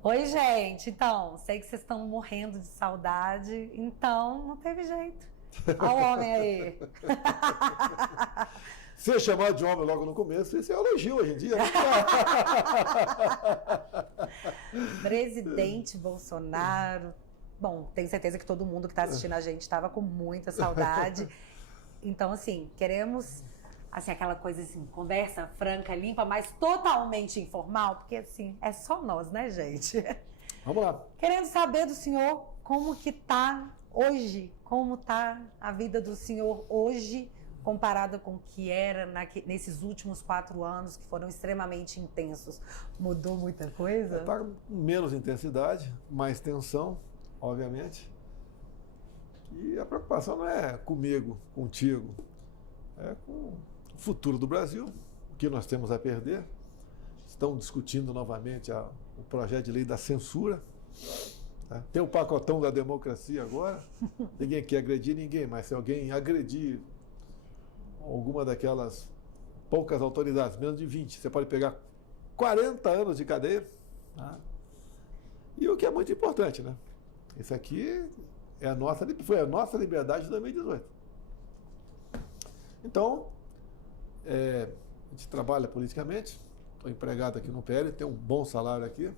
Oi, gente. Então, sei que vocês estão morrendo de saudade, então não teve jeito. Olha o homem aí. Ser chamado de homem logo no começo, isso é elogio hoje em dia, né? Presidente Bolsonaro. Bom, tenho certeza que todo mundo que está assistindo a gente estava com muita saudade. Então, assim, queremos assim, aquela coisa assim, conversa franca, limpa, mas totalmente informal, porque assim, é só nós, né, gente? Vamos lá. Querendo saber do senhor como que tá hoje, como tá a vida do senhor hoje, comparada com o que era nesses últimos 4 anos, que foram extremamente intensos. Mudou muita coisa? Está com menos intensidade, mais tensão, obviamente. E a preocupação não é comigo, contigo, é com o futuro do Brasil, o que nós temos a perder. Estão discutindo novamente o projeto de lei da censura. Tá? Tem o pacotão da democracia agora. Ninguém quer agredir ninguém, mas se alguém agredir alguma daquelas poucas autoridades, menos de 20, você pode pegar 40 anos de cadeia. Tá? E o que é muito importante, né? Isso aqui foi a nossa liberdade de 2018. Então, a gente trabalha politicamente, estou empregado aqui no PL, tenho um bom salário aqui,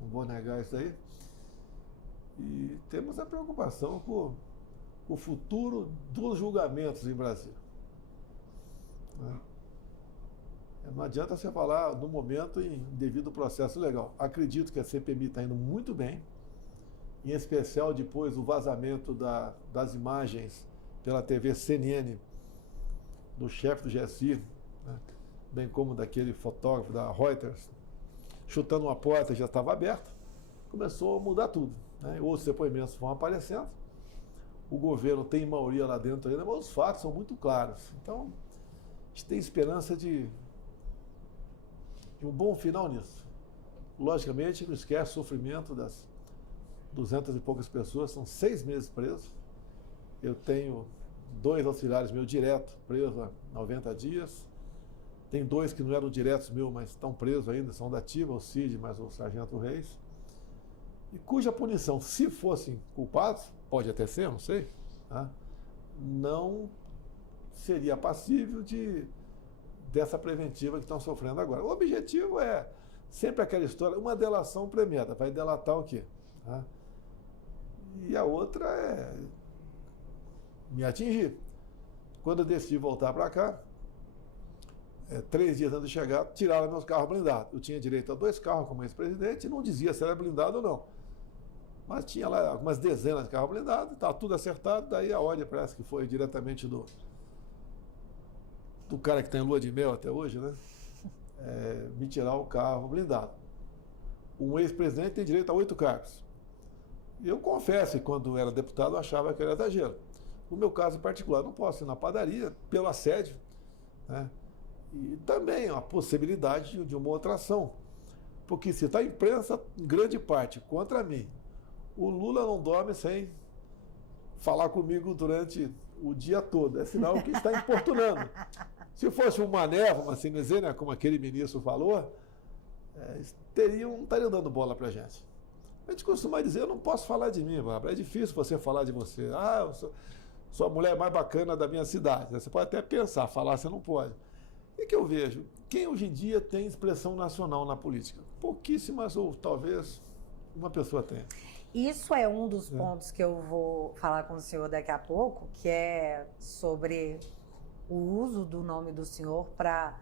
não vou negar isso aí. E temos a preocupação com o futuro dos julgamentos em Brasília. Não adianta você falar no momento em devido processo legal. Acredito que a CPMI está indo muito bem, em especial depois do vazamento das imagens pela TV CNN do chefe do GSI, né, bem como daquele fotógrafo da Reuters, chutando uma porta que já estava aberta, começou a mudar tudo. Né? Outros depoimentos vão aparecendo, o governo tem maioria lá dentro ainda, mas os fatos são muito claros. Então, a gente tem esperança de um bom final nisso. Logicamente, não esquece o sofrimento das 200 e poucas pessoas, são 6 meses presos. Eu tenho 2 auxiliares meus direto presos há 90 dias. Tem 2 que não eram diretos meus, mas estão presos ainda, são da ativa, o Cid, mas o Sargento Reis. E cuja punição, se fossem culpados, pode até ser, não sei, tá? Não seria passível dessa preventiva que estão sofrendo agora. O objetivo é sempre aquela história, uma delação premiada, vai delatar o quê? Tá? E a outra é me atingir. Quando eu decidi voltar para cá, 3 dias antes de chegar, tiraram meus carros blindados. Eu tinha direito a 2 carros como ex-presidente e não dizia se era blindado ou não. Mas tinha lá algumas dezenas de carros blindados, estava tudo acertado, daí a ordem parece que foi diretamente do cara que tem lua de mel até hoje, né? Me tirar o carro blindado. Um ex-presidente tem direito a 8 carros. Eu confesso que quando era deputado eu achava que era exagero. No meu caso em particular, não posso ir na padaria pelo assédio, né? E também a possibilidade de uma outra ação. Porque se está a imprensa, em grande parte, contra mim, o Lula não dorme sem falar comigo durante o dia todo. É sinal que está importunando. Se fosse uma névoa, assim dizer, né, como aquele ministro falou, estariam dando bola para a gente. A gente costuma dizer, eu não posso falar de mim, Bárbara. É difícil você falar de você. Eu sou a mulher mais bacana da minha cidade. Você pode até pensar, falar você não pode. E que eu vejo, quem hoje em dia tem expressão nacional na política? Pouquíssimas ou talvez uma pessoa tenha. Isso é um dos pontos que eu vou falar com o senhor daqui a pouco, que é sobre o uso do nome do senhor para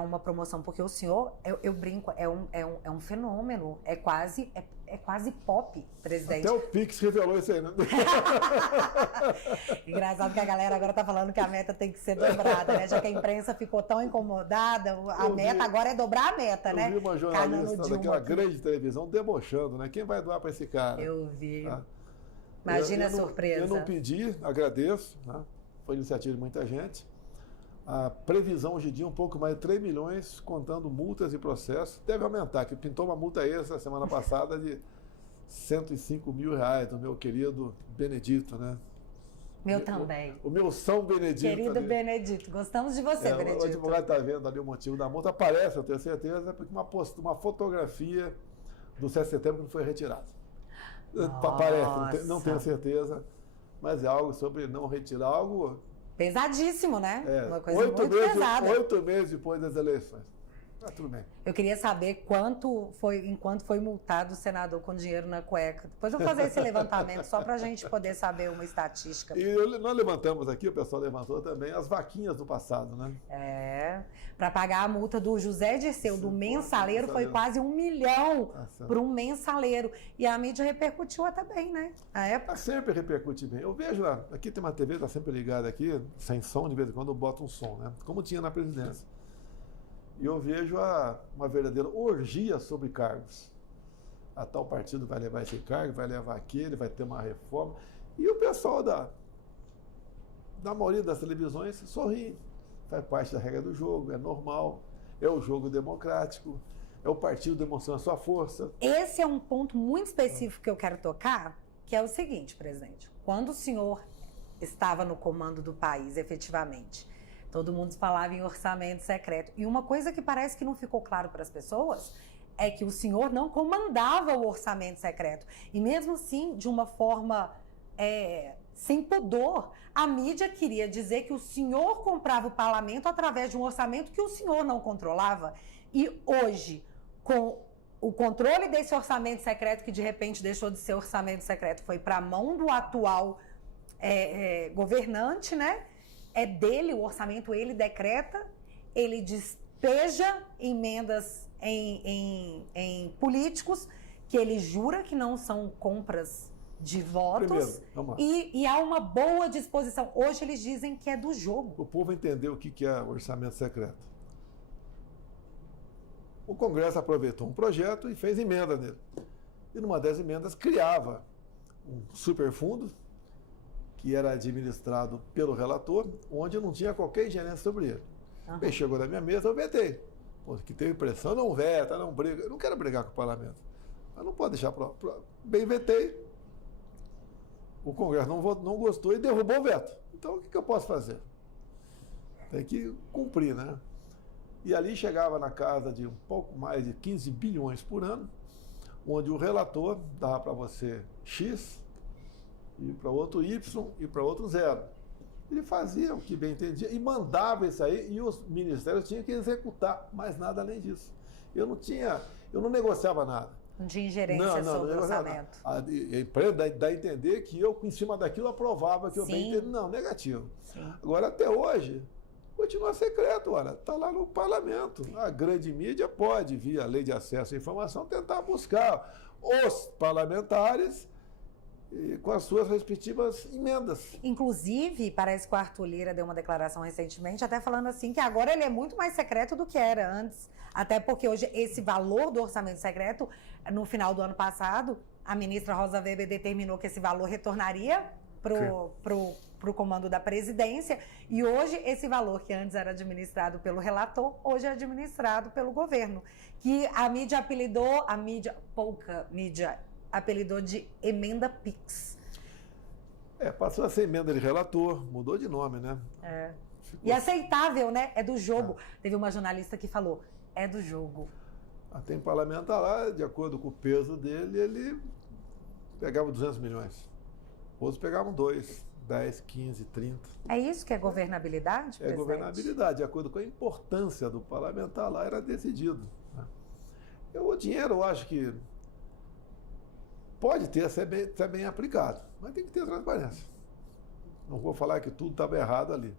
uma promoção, porque o senhor, eu brinco, é um fenômeno, é quase pop, presidente. Até o Pix revelou isso aí, né? Engraçado que a galera agora tá falando que a meta tem que ser dobrada, né? Já que a imprensa ficou tão incomodada, a meta agora é dobrar a meta, né? Eu vi uma jornalista daquela grande televisão debochando, né? Quem vai doar para esse cara? Eu vi. Tá? Imagina a surpresa. Eu não pedi, agradeço, né? Foi iniciativa de muita gente. A previsão hoje em dia é um pouco mais de 3 milhões, contando multas e processos. Deve aumentar, que pintou uma multa extra semana passada de R$105 mil do meu querido Benedito, né? Meu também. O meu São Benedito. Querido ali. Benedito, gostamos de você, Benedito. O advogado está vendo ali o motivo da multa. Aparece, eu tenho certeza, porque uma fotografia do 7 de setembro que não foi retirado. Nossa. Parece, não tenho certeza, mas é algo sobre não retirar, algo... Pesadíssimo, né? Uma coisa muito pesada. 8 meses depois das eleições. Tá tudo bem. Eu queria saber em quanto foi multado o senador com dinheiro na cueca. Depois eu vou fazer esse levantamento só para a gente poder saber uma estatística. E nós levantamos aqui, o pessoal levantou também, as vaquinhas do passado, né? Para pagar a multa do José Dirceu, do mensaleiro, foi quase R$1 milhão para um mensaleiro. E a mídia repercutiu até bem, né? A época. Sempre repercute bem. Eu vejo lá, aqui tem uma TV, está sempre ligada aqui, sem som, de vez em quando eu boto um som, né? Como tinha na presidência. E eu vejo uma verdadeira orgia sobre cargos. A tal partido vai levar esse cargo, vai levar aquele, vai ter uma reforma. E o pessoal da maioria das televisões sorri. Faz parte da regra do jogo, é normal, é o jogo democrático, é o partido demonstrando a sua força. Esse é um ponto muito específico que eu quero tocar, que é o seguinte, presidente. Quando o senhor estava no comando do país, efetivamente, todo mundo falava em orçamento secreto. E uma coisa que parece que não ficou claro para as pessoas é que o senhor não comandava o orçamento secreto. E mesmo assim, de uma forma sem pudor, a mídia queria dizer que o senhor comprava o parlamento através de um orçamento que o senhor não controlava. E hoje, com o controle desse orçamento secreto, que de repente deixou de ser orçamento secreto, foi para a mão do atual governante, né? É dele o orçamento, ele decreta, ele despeja emendas em políticos que ele jura que não são compras de votos. Primeiro, e há uma boa disposição. Hoje eles dizem que é do jogo. O povo entendeu o que é orçamento secreto. O Congresso aproveitou um projeto e fez emenda nele. E numa das emendas criava um superfundo que era administrado pelo relator, onde não tinha qualquer ingerência sobre ele. Bem, chegou na minha mesa, eu vetei. Que tem impressão, não veta, não briga. Eu não quero brigar com o parlamento. Mas não pode deixar bem, vetei. O Congresso não gostou e derrubou o veto. Então, o que eu posso fazer? Tem que cumprir, né? E ali chegava na casa de um pouco mais de 15 bilhões por ano, onde o relator dava para você X, e para outro Y e para outro 0. Ele fazia o que bem entendia e mandava isso aí, e os ministérios tinham que executar, mais nada além disso. Eu não negociava nada. Não tinha ingerência sobre o orçamento. A empresa dá a entender que eu, em cima daquilo, aprovava que eu bem entendi. Não, negativo. Sim. Agora, até hoje, continua secreto, olha, está lá no parlamento. A grande mídia pode, via lei de acesso à informação, tentar buscar os parlamentares com as suas respectivas emendas. Inclusive, parece que o Arthur Lira deu uma declaração recentemente, até falando assim, que agora ele é muito mais secreto do que era antes. Até porque hoje esse valor do orçamento secreto, no final do ano passado, a ministra Rosa Weber determinou que esse valor retornaria pro comando da presidência, e hoje esse valor que antes era administrado pelo relator, hoje é administrado pelo governo. Que a mídia pouca mídia, apelidou de emenda PIX. Passou a ser emenda de relator, mudou de nome, né? E aceitável, né? É do jogo. Teve uma jornalista que falou, é do jogo. Tem parlamentar lá, de acordo com o peso dele, ele pegava 200 milhões. Outros pegavam 2, 10, 15, 30. É isso que é governabilidade, presidente? É governabilidade, de acordo com a importância do parlamentar lá, era decidido. O dinheiro, eu acho que pode ser bem aplicado, mas tem que ter transparência. Não vou falar que tudo estava errado ali.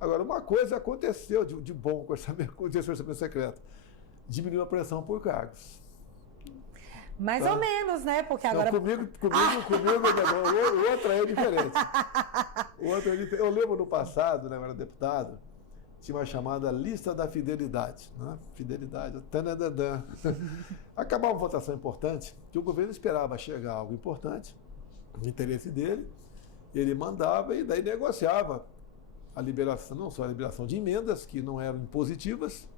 Agora, uma coisa aconteceu de bom com esse orçamento secreto. Diminuiu a pressão por cargos. Mais ou menos, né? Porque agora... Não, comigo o outro é diferente. Eu lembro no passado, né, eu era deputado, tinha uma chamada lista da fidelidade. Né? Fidelidade, tanadadã. Acabava uma votação importante, que o governo esperava chegar algo importante, no interesse dele, ele mandava e daí negociava a liberação, não só a liberação de emendas, que não eram impositivas,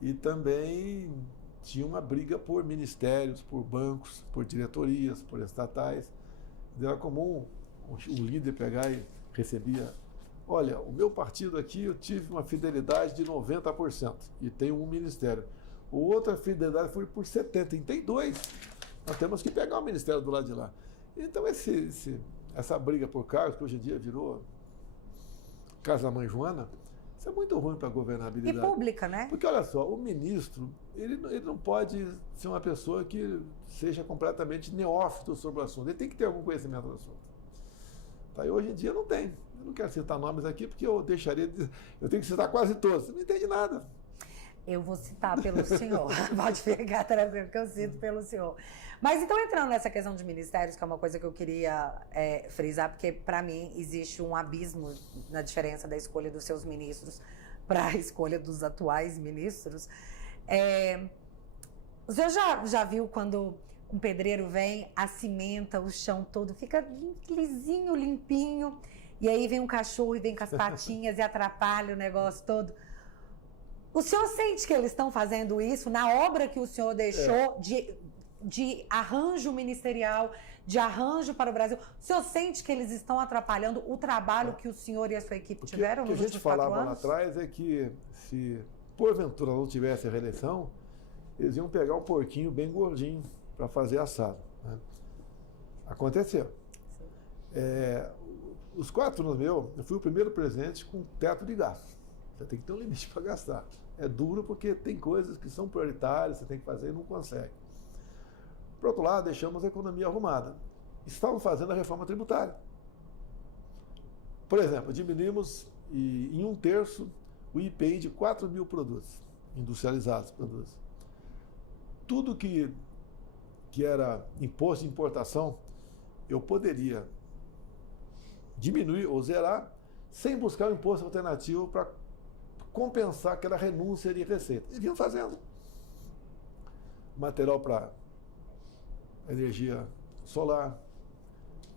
e também tinha uma briga por ministérios, por bancos, por diretorias, por estatais. Era comum o líder pegar e recebia: olha, o meu partido aqui eu tive uma fidelidade de 90% e tenho um ministério. outra fidelidade foi por 70. E tem 2. Nós temos que pegar o ministério do lado de lá. Então, essa briga por cargos, que hoje em dia virou casa da mãe Joana, isso é muito ruim para a governabilidade. E pública, né? Porque, olha só, o ministro, ele não pode ser uma pessoa que seja completamente neófito sobre o assunto. Ele tem que ter algum conhecimento do assunto. Tá? E hoje em dia não tem. Eu não quero citar nomes aqui, porque eu tenho que citar quase todos. Você não entende nada. Eu vou citar pelo senhor. Pode ficar tranquilo que eu cito pelo senhor. Mas então, entrando nessa questão de ministérios, que é uma coisa que eu queria frisar, porque para mim existe um abismo na diferença da escolha dos seus ministros para a escolha dos atuais ministros. Você já viu quando um pedreiro vem, acimenta o chão todo, fica lisinho, limpinho, e aí vem um cachorro e vem com as patinhas e atrapalha o negócio todo? O senhor sente que eles estão fazendo isso na obra que o senhor deixou de arranjo ministerial, de arranjo para o Brasil? O senhor sente que eles estão atrapalhando o trabalho que o senhor e a sua equipe tiveram nos últimos 4 anos? O que a gente falava lá atrás é que se porventura não tivesse a reeleição, eles iam pegar um porquinho bem gordinho para fazer assado. Né? Aconteceu. Os 4 anos eu fui o primeiro presidente com teto de gastos. Você tem que ter um limite para gastar. É duro porque tem coisas que são prioritárias, você tem que fazer e não consegue. Por outro lado, deixamos a economia arrumada. Estavam fazendo a reforma tributária. Por exemplo, diminuímos em 1/3 o IPI de 4 mil produtos, industrializados produtos. Tudo que era imposto de importação, eu poderia diminuir ou zerar sem buscar um imposto alternativo para compensar aquela renúncia de receita. E vinham fazendo. Material para energia solar,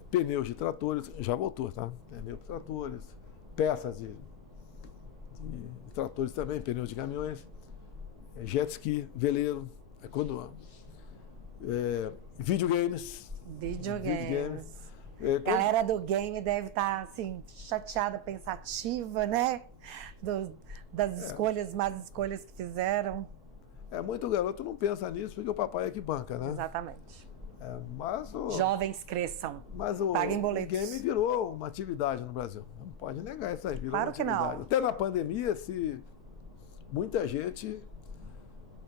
pneus de tratores, já voltou, tá? Pneus de tratores, peças de tratores também, pneus de caminhões, jet ski, veleiro, videogames. Galera do game deve estar assim, chateada, pensativa, né? Das escolhas, más escolhas que fizeram. Muito garoto não pensa nisso porque o papai é que banca, né? Exatamente. Jovens cresçam, mas paguem boletos. O game virou uma atividade no Brasil. Não pode negar isso aí. Claro que não. Até na pandemia, muita gente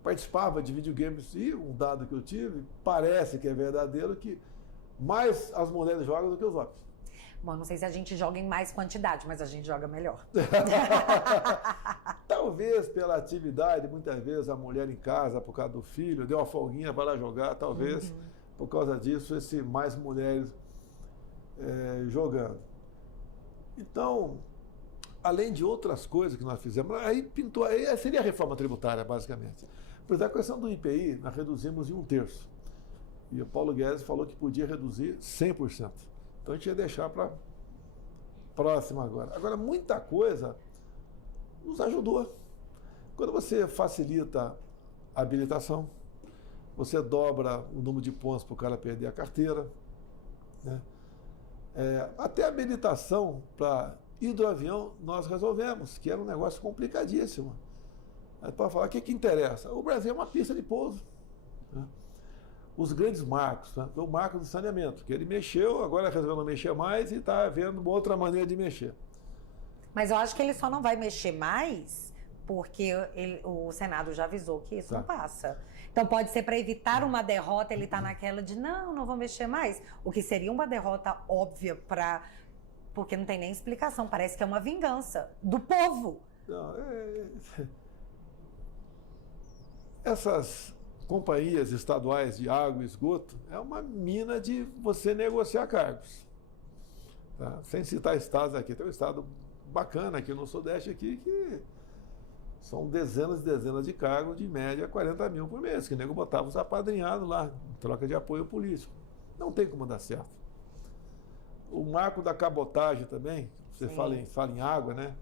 participava de videogames, e um dado que eu tive, parece que é verdadeiro, que mais as mulheres jogam do que os homens. Bom, não sei se a gente joga em mais quantidade, mas a gente joga melhor. Talvez pela atividade, muitas vezes a mulher em casa, por causa do filho, deu uma folguinha, vai lá jogar, talvez por causa disso, mais mulheres jogando. Então, além de outras coisas que nós fizemos, aí seria a reforma tributária, basicamente. Por exemplo, a questão do IPI, nós reduzimos em 1/3. E o Paulo Guedes falou que podia reduzir 100%. Então a gente ia deixar para próximo agora. Agora, muita coisa nos ajudou. Quando você facilita a habilitação, você dobra o número de pontos para o cara perder a carteira. Né? Até a habilitação para hidroavião nós resolvemos, que era um negócio complicadíssimo. Para falar, o que interessa? O Brasil é uma pista de pouso. Né? Os grandes marcos, né? O marco do saneamento, que ele mexeu, agora resolveu não mexer mais e está havendo uma outra maneira de mexer. Mas eu acho que ele só não vai mexer mais porque o Senado já avisou que isso não passa. Então pode ser para evitar uma derrota, ele está naquela de não vou mexer mais. O que seria uma derrota óbvia porque não tem nem explicação, parece que é uma vingança do povo. Não, essas companhias estaduais de água e esgoto é uma mina de você negociar cargos. Tá? Sem citar estados aqui, tem um estado bacana aqui no Sudeste aqui que são dezenas e dezenas de cargos, de média 40 mil por mês, que o nego botava os apadrinhados lá, em troca de apoio político. Não tem como dar certo. O marco da cabotagem também, você fala em água, né?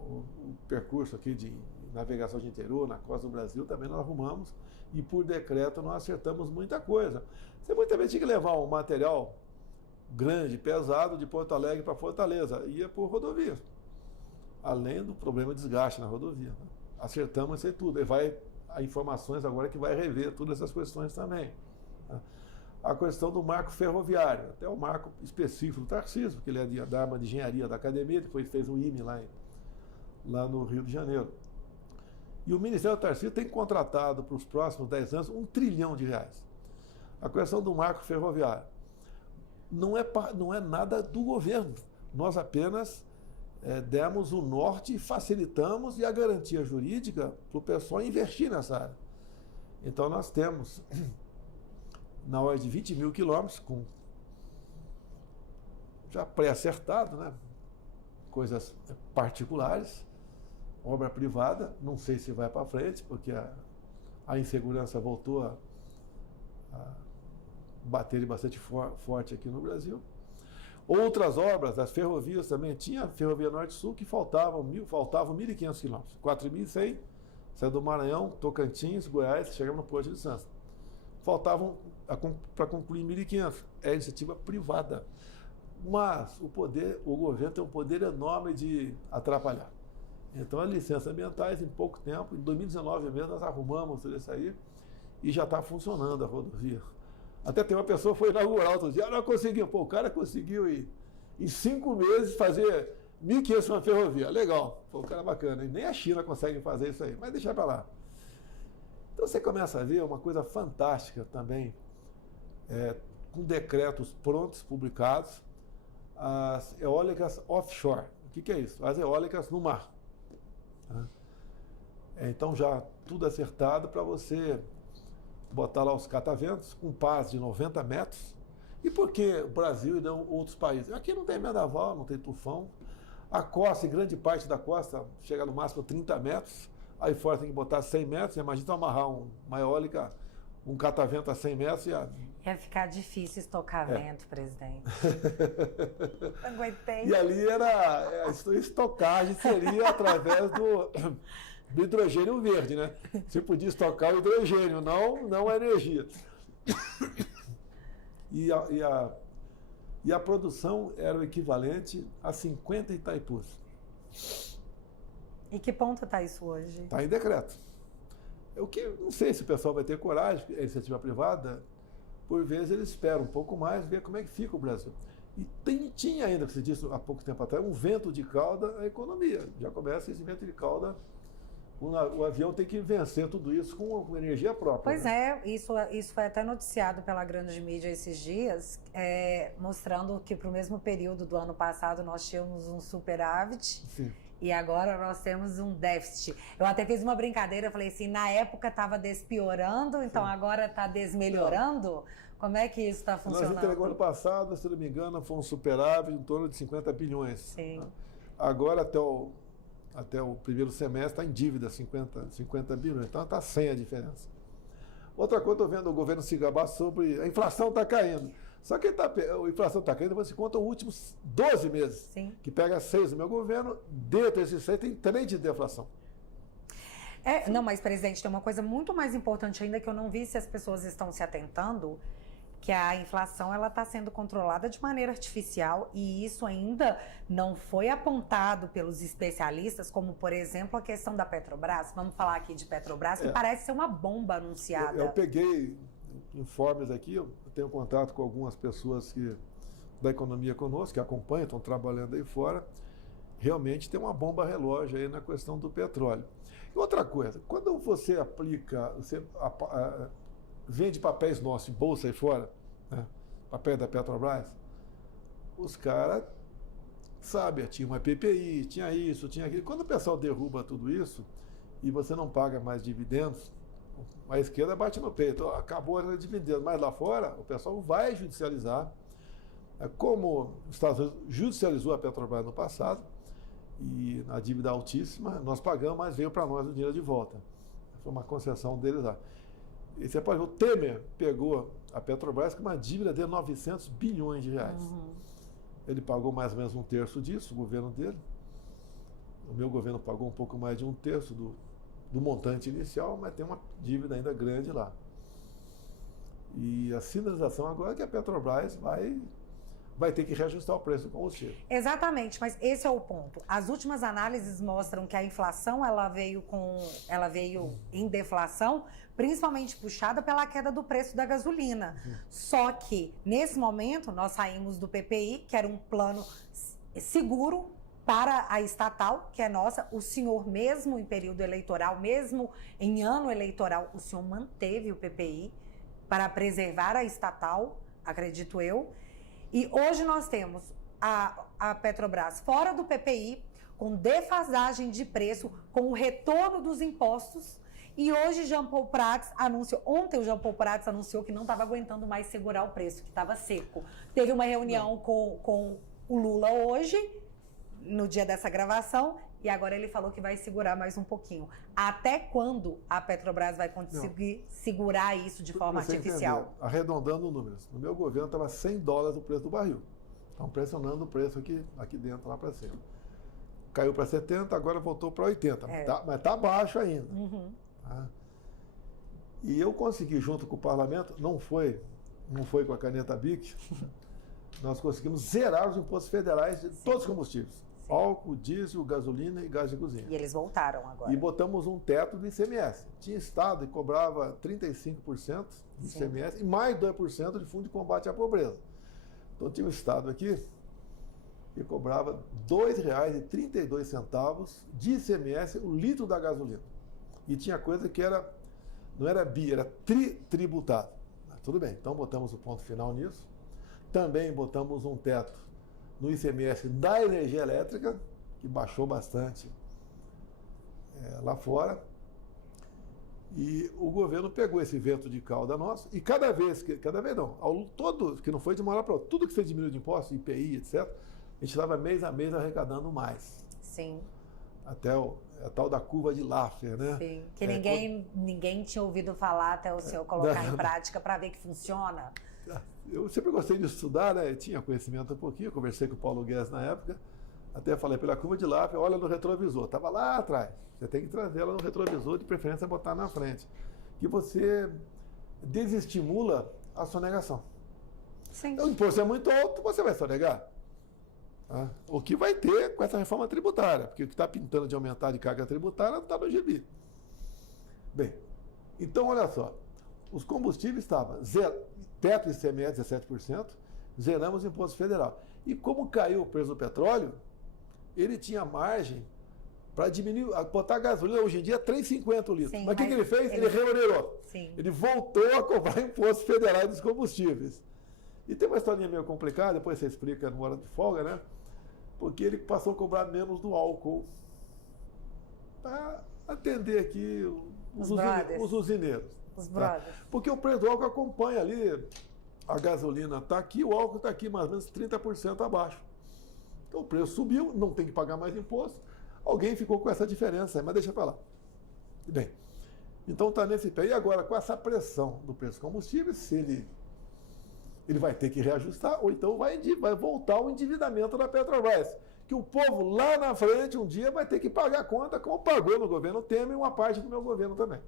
O percurso aqui de navegação de interior, na costa do Brasil, também nós arrumamos e por decreto nós acertamos muita coisa. Você muitas vezes tinha que levar um material grande, pesado, de Porto Alegre para Fortaleza, ia por rodovia, além do problema de desgaste na rodovia. Né? acertamos isso aí tudo. Há informações agora que vai rever todas essas questões também. Né? A questão do marco ferroviário, até o marco específico do Tarcísio, que ele é da arma de engenharia da academia, depois fez um IME lá no Rio de Janeiro. E o Ministério do Tarcísio tem contratado para os próximos 10 anos R$1 trilhão. A questão do marco ferroviário não é nada do governo. Nós apenas demos o norte, facilitamos e a garantia jurídica para o pessoal investir nessa área. Então nós temos na ordem de 20 mil quilômetros, já pré-acertado, né? Coisas particulares, obra privada, não sei se vai para frente, porque a insegurança voltou a bater bastante forte aqui no Brasil. Outras obras, as ferrovias também, tinha a Ferrovia Norte-Sul que faltavam 1.500 quilômetros, 4.100, saiu do Maranhão, Tocantins, Goiás, chegamos no Porto de Santos. Faltavam para concluir 1.500, é iniciativa privada. Mas o governo tem um poder enorme de atrapalhar. Então, as licenças ambientais, em pouco tempo, em 2019 mesmo, nós arrumamos tudo isso aí e já está funcionando a rodovia. Até tem uma pessoa que foi inaugurar outro dia, não conseguiu. Pô, o cara conseguiu em 5 meses fazer 1.500 uma ferrovia. Legal, pô, o cara é bacana. E nem a China consegue fazer isso aí, mas deixa para lá. Então você começa a ver uma coisa fantástica também, com decretos prontos, publicados, as eólicas offshore. O que é isso? As eólicas no mar. Então já tudo acertado para você botar lá os cataventos com paz de 90 metros. E por que o Brasil e não outros países? Aqui não tem vendaval, não tem tufão. A costa, em grande parte da costa, chega no máximo 30 metros. Aí fora tem que botar 100 metros. Imagina amarrar uma eólica, um catavento a 100 metros e ia ficar difícil estocar vento, presidente. Aguentei. E ali a estocagem seria através do hidrogênio verde, né? Você podia estocar o hidrogênio, não a energia. E a produção era o equivalente a 50 Itaipus. E que ponto está isso hoje? Está em decreto. Não sei se o pessoal vai ter coragem, a iniciativa privada, por vezes eles esperam um pouco mais, ver como é que fica o Brasil. E tinha ainda, que você disse há pouco tempo atrás, um vento de cauda a economia. Já começa esse vento de cauda, o avião tem que vencer tudo isso com energia própria. Pois né? Isso foi até noticiado pela grande mídia esses dias, mostrando que para o mesmo período do ano passado nós tínhamos um superávit. Sim. E agora nós temos um déficit. Eu até fiz uma brincadeira, falei assim, na época estava despiorando, então agora está desmelhorando? Não. Como é que isso está funcionando? Nós entregamos ano passado, se não me engano, foi um superávit em torno de 50 bilhões. Sim. Agora, até o primeiro semestre, está em dívida 50 bilhões. Então está 100 a diferença. Outra coisa, estou vendo o governo se gabar sobre a inflação está caindo. Só que a inflação está caindo, você conta os últimos 12 meses. Sim. Que pega 6 do meu governo, dentro desses 6 tem 3 de deflação. Não, mas, presidente, tem uma coisa muito mais importante ainda que eu não vi se as pessoas estão se atentando, que a inflação ela está sendo controlada de maneira artificial e isso ainda não foi apontado pelos especialistas, como, por exemplo, a questão da Petrobras. Vamos falar aqui de Petrobras, que parece ser uma bomba anunciada. Eu peguei informes aqui, eu tenho contato com algumas pessoas da economia conosco, que acompanham, estão trabalhando aí fora. Realmente tem uma bomba relógio aí na questão do petróleo. E outra coisa, quando você aplica, vende papéis nossos em bolsa aí fora, né, papéis da Petrobras, os caras sabem, tinha uma PPI, tinha isso, tinha aquilo. Quando o pessoal derruba tudo isso e você não paga mais dividendos, a esquerda bate no peito, acabou a dividendo, mas lá fora o pessoal vai judicializar, como os Estados Unidos judicializou a Petrobras no passado, e na dívida altíssima, nós pagamos, mas veio para nós o dinheiro de volta. Foi uma concessão deles lá. E você pode ver, o Temer pegou a Petrobras com uma dívida de 900 bilhões de reais. Uhum. Ele pagou mais ou menos 1/3 disso, o governo dele. O meu governo pagou um pouco mais de 1/3 do montante inicial, mas tem uma dívida ainda grande lá. E a sinalização agora é que a Petrobras vai vai ter que reajustar o preço do combustível. Exatamente, mas esse é o ponto. As últimas análises mostram que a inflação ela veio em deflação, principalmente puxada pela queda do preço da gasolina. Só que, nesse momento, nós saímos do PPI, que era um plano seguro para a estatal, que é nossa. O senhor, mesmo em período eleitoral, mesmo em ano eleitoral, o senhor manteve o PPI para preservar a estatal, acredito eu. E hoje nós temos a Petrobras fora do PPI, com defasagem de preço, com o retorno dos impostos. E hoje Jean Paul Prats anunciou, ontem o Jean Paul Prats anunciou que não estava aguentando mais segurar o preço, que estava seco. Teve uma reunião com o Lula hoje, no dia dessa gravação, e agora ele falou que vai segurar mais um pouquinho. Até quando a Petrobras vai conseguir segurar isso de forma artificial? Entender, arredondando números, no meu governo estava $100 o preço do barril. Estão pressionando o preço aqui dentro, lá para cima. Caiu para 70, agora voltou para 80. Mas está baixo ainda. Tá? E eu consegui, junto com o parlamento, não foi com a caneta BIC, nós conseguimos zerar os impostos federais de todos os combustíveis. Álcool, diesel, gasolina e gás de cozinha. E eles voltaram agora. E botamos um teto do ICMS. Tinha estado que cobrava 35% de ICMS e mais 2% de fundo de combate à pobreza. Então tinha um estado aqui que cobrava R$ 2,32 de ICMS o litro da gasolina. E tinha coisa que não era era tributado. Mas tudo bem, então botamos o ponto final nisso. Também botamos um teto no ICMS da energia elétrica, que baixou bastante lá fora. E o governo pegou esse vento de cauda nosso, e cada vez não, que não foi de uma hora para outra, tudo que você diminuiu de impostos, IPI, etc., a gente estava mês a mês arrecadando mais. Sim. Até a tal da curva de Laffer, né? Sim, que ninguém tinha ouvido falar até o senhor colocar em prática para ver que funciona. Eu sempre gostei de estudar, né? Eu tinha conhecimento um pouquinho, conversei com o Paulo Guedes na época, até falei pela curva de Laffer, olha no retrovisor, estava lá atrás, você tem que trazer ela no retrovisor, de preferência botar na frente, que você desestimula a sonegação. Sim. O imposto é muito alto, você vai sonegar. Tá? O que vai ter com essa reforma tributária, porque o que está pintando de aumentar de carga tributária não está no gibi. Bem, então olha só, os combustíveis estavam teto ICMS 17%, zeramos o imposto federal. E como caiu o preço do petróleo, ele tinha margem para diminuir, botar a gasolina hoje em dia 3,50 o litro. Sim, mas o que ele fez? Ele reonerou. Sim. Ele voltou a cobrar impostos federais dos combustíveis. E tem uma historinha meio complicada, depois você explica no hora de folga, né? Porque ele passou a cobrar menos do álcool para atender aqui os usineiros. Tá? Porque o preço do álcool acompanha ali, a gasolina está aqui, o álcool está aqui mais ou menos 30% abaixo. Então o preço subiu, não tem que pagar mais imposto, alguém ficou com essa diferença, mas deixa para lá. Bem, então está nesse pé. E agora, com essa pressão do preço do combustível, se ele vai ter que reajustar, ou então vai voltar o endividamento da Petrobras, que o povo lá na frente um dia vai ter que pagar a conta, como pagou no governo Temer e uma parte do meu governo também.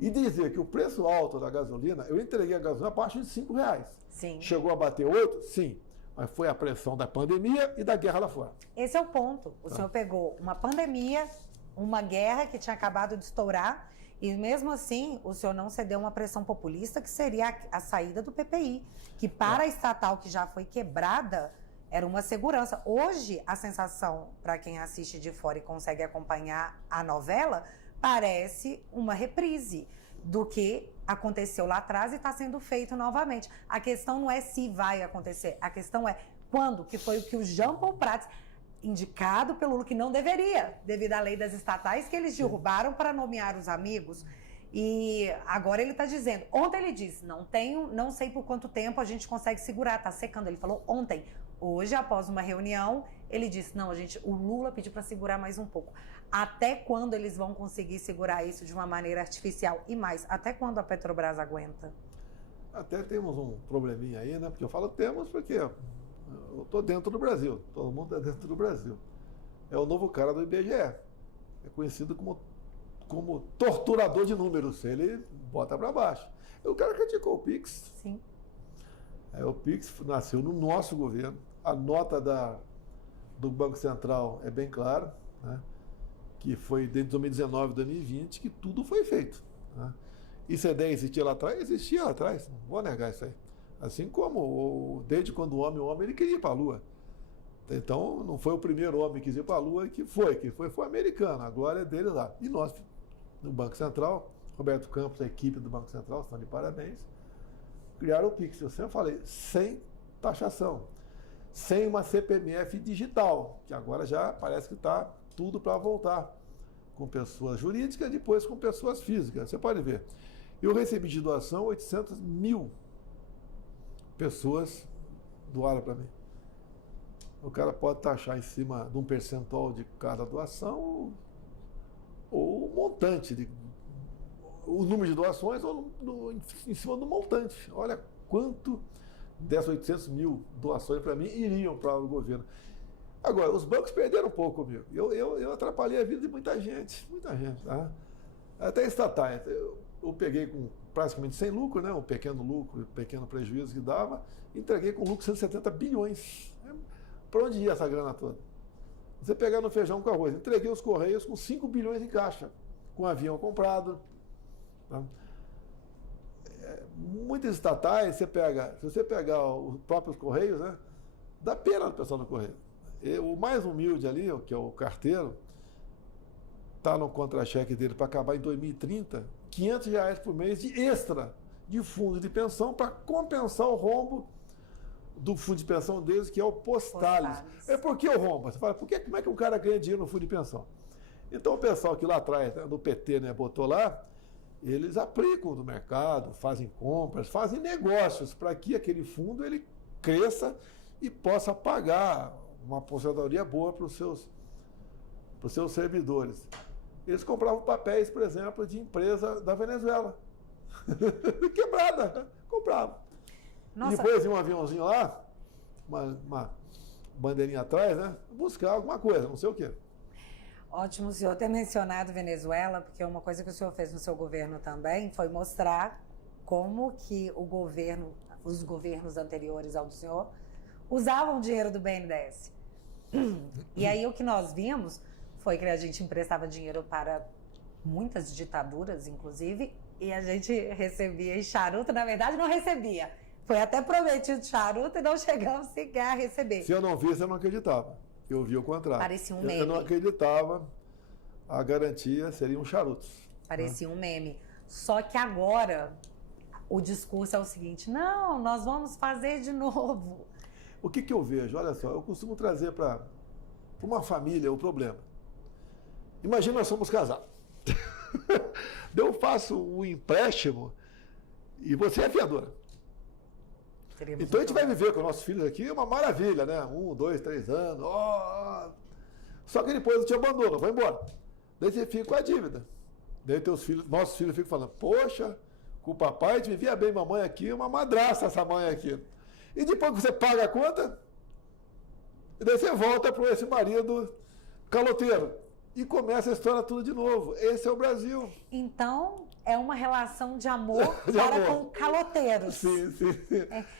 E dizer que o preço alto da gasolina, eu entreguei a gasolina abaixo de R$5. Sim. Chegou a bater 8? Sim. Mas foi a pressão da pandemia e da guerra lá fora. Esse é o ponto. O senhor pegou uma pandemia, uma guerra que tinha acabado de estourar, e mesmo assim o senhor não cedeu uma pressão populista, que seria a saída do PPI, que para a estatal que já foi quebrada, era uma segurança. Hoje, a sensação, para quem assiste de fora e consegue acompanhar a novela, parece uma reprise do que aconteceu lá atrás e está sendo feito novamente. A questão não é se vai acontecer, a questão é quando, que foi o que o Jean Paul Prats, indicado pelo Lula, que não deveria, devido à lei das estatais, que eles derrubaram para nomear os amigos. E agora ele está dizendo, ontem ele disse, não sei por quanto tempo a gente consegue segurar, está secando. Ele falou ontem. Hoje, após uma reunião, ele disse, não, o Lula pediu para segurar mais um pouco. Até quando eles vão conseguir segurar isso de uma maneira artificial? E mais, até quando a Petrobras aguenta? Até temos um probleminha aí, né? Porque eu falo temos porque eu estou dentro do Brasil, todo mundo está dentro do Brasil. É o novo cara do IBGE, é conhecido como torturador de números, ele bota para baixo. O cara criticou o Pix. Sim. O Pix nasceu no nosso governo. A nota do Banco Central é bem clara, né? Que foi desde 2019, 2020, que tudo foi feito. Né? Isso a ideia existia lá atrás? Existia lá atrás, não vou negar isso aí. Assim como desde quando o homem ele queria ir para a Lua. Então, não foi o primeiro homem que quis ir para a Lua que foi o americano, a glória é dele lá. E nós, no Banco Central, Roberto Campos, a equipe do Banco Central, estão de parabéns, criaram o Pix. Eu sempre falei, sem taxação, sem uma CPMF digital, que agora já parece que está tudo para voltar, com pessoas jurídicas, depois com pessoas físicas. Você pode ver. Eu recebi de doação 800 mil pessoas doaram para mim. O cara pode taxar em cima de um percentual de cada doação ou o montante, o número de doações ou em cima do montante. Olha quanto dessas 800 mil doações para mim iriam para o governo. Agora, os bancos perderam um pouco comigo. Eu atrapalhei a vida de muita gente. Tá? Até estatais. Eu peguei com praticamente sem lucro, né? Um pequeno lucro, pequeno prejuízo que dava, entreguei com lucro 170 bilhões. Para onde ia essa grana toda? Você pegar no feijão com arroz. Entreguei os Correios com 5 bilhões em caixa, com avião comprado. Tá? Muitas estatais, se você pegar os próprios Correios, né? Dá pena do pessoal do Correio. O mais humilde ali, que é o carteiro, está no contra-cheque dele para acabar em 2030, R$500 por mês de extra de fundo de pensão para compensar o rombo do fundo de pensão deles, que é o Postales. Por que o rombo? Você fala, como é que um cara ganha dinheiro no fundo de pensão? Então o pessoal que lá atrás, né, do PT, né, botou lá, eles aplicam no mercado, fazem compras, fazem negócios para que aquele fundo ele cresça e possa pagar uma aposentadoria boa para os seus servidores. Eles compravam papéis, por exemplo, de empresa da Venezuela. Quebrada, compravam. Nossa. E depois de um aviãozinho lá, uma bandeirinha atrás, né? Buscar alguma coisa, não sei o quê. Ótimo o senhor ter mencionado Venezuela, porque uma coisa que o senhor fez no seu governo também foi mostrar como que os governos anteriores ao do senhor usavam o dinheiro do BNDES. E aí o que nós vimos foi que a gente emprestava dinheiro para muitas ditaduras, inclusive, e a gente recebia em charuto, na verdade não recebia. Foi até prometido charuto e não chegamos sequer a receber. Se eu não visse, eu não acreditava. Eu vi o contrário. Parecia um meme. Eu não acreditava, a garantia seriam charutos. Parecia um meme. Só que agora o discurso é o seguinte, não, nós vamos fazer de novo. O que eu vejo? Olha só, eu costumo trazer para uma família o problema. Imagina nós somos casados. Eu faço um empréstimo e você é fiadora. Então a gente vai viver com nossos filhos aqui, é uma maravilha, né? 1, 2, 3 anos. Só que depois eu te abandono, vai embora. Daí você fica com a dívida. Daí nossos filhos ficam falando, poxa, com o papai a gente vivia bem, mamãe aqui, uma madraça essa mãe aqui. E depois que você paga a conta, e daí você volta para esse marido caloteiro. E começa a história tudo de novo. Esse é o Brasil. Então, é uma relação de amor com caloteiros. Sim.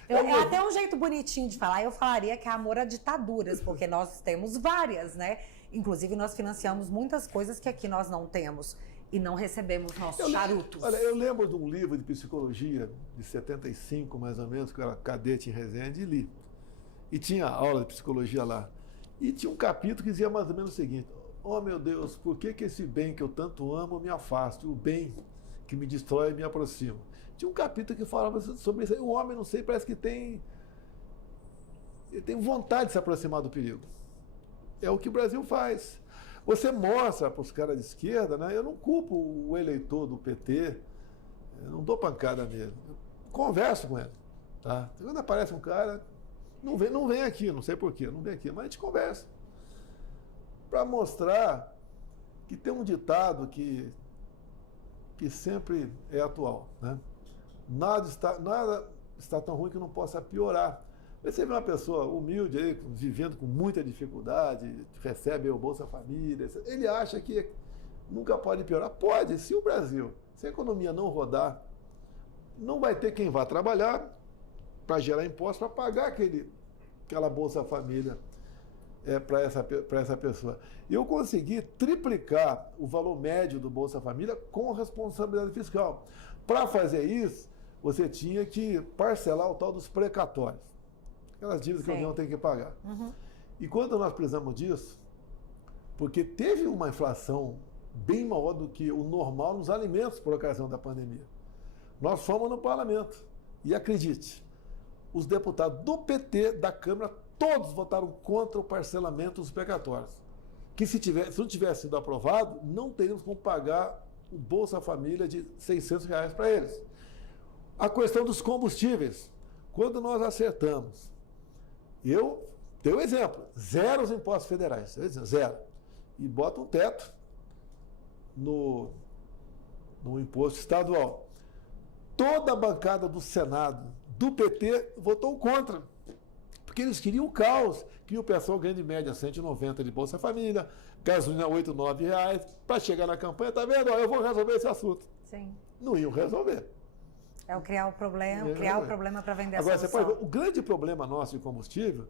É até um jeito bonitinho de falar. Eu falaria que é amor a ditaduras, porque nós temos várias, né? Inclusive, nós financiamos muitas coisas que aqui nós não temos. E não recebemos nossos charutos. Olha, eu lembro de um livro de psicologia, de 75, mais ou menos, que eu era cadete em Resende, e li. E tinha aula de psicologia lá. E tinha um capítulo que dizia mais ou menos o seguinte: oh, meu Deus, por que esse bem que eu tanto amo me afasta? O bem que me destrói me aproxima. Tinha um capítulo que falava sobre isso. O homem, não sei, parece que ele tem vontade de se aproximar do perigo. É o que o Brasil faz. Você mostra para os caras de esquerda, né? Eu não culpo o eleitor do PT, eu não dou pancada nele. Eu converso com ele. Tá? Quando aparece um cara, não vem aqui, não sei porquê, não vem aqui, mas a gente conversa. Para mostrar que tem um ditado que sempre é atual. Né? Nada está tão ruim que não possa piorar. Você vê uma pessoa humilde, aí, vivendo com muita dificuldade, recebe o Bolsa Família, ele acha que nunca pode piorar. Pode, se a economia não rodar, não vai ter quem vá trabalhar para gerar imposto, para pagar aquela Bolsa Família para essa pessoa. Eu consegui triplicar o valor médio do Bolsa Família com responsabilidade fiscal. Para fazer isso, você tinha que parcelar o tal dos precatórios, aquelas dívidas que a União tem que pagar. Uhum. E quando nós precisamos disso, porque teve uma inflação bem maior do que o normal nos alimentos por ocasião da pandemia. Nós fomos no parlamento e acredite, os deputados do PT da Câmara todos votaram contra o parcelamento dos precatórios. Que se não tivesse sido aprovado, não teríamos como pagar o Bolsa Família de R$600 para eles. A questão dos combustíveis. Quando nós acertamos, eu dei um exemplo, zero os impostos federais, zero. E bota um teto no imposto estadual. Toda a bancada do Senado, do PT, votou contra. Porque eles queriam o caos, que o pessoal ganha de média 190 de Bolsa Família, gasolina R$ 8, R$ 9, para chegar na campanha, tá vendo? Eu vou resolver esse assunto. Sim. Não iam resolver. É o criar o problema para vender a solução. Agora, você pode ver, o grande problema nosso de combustível,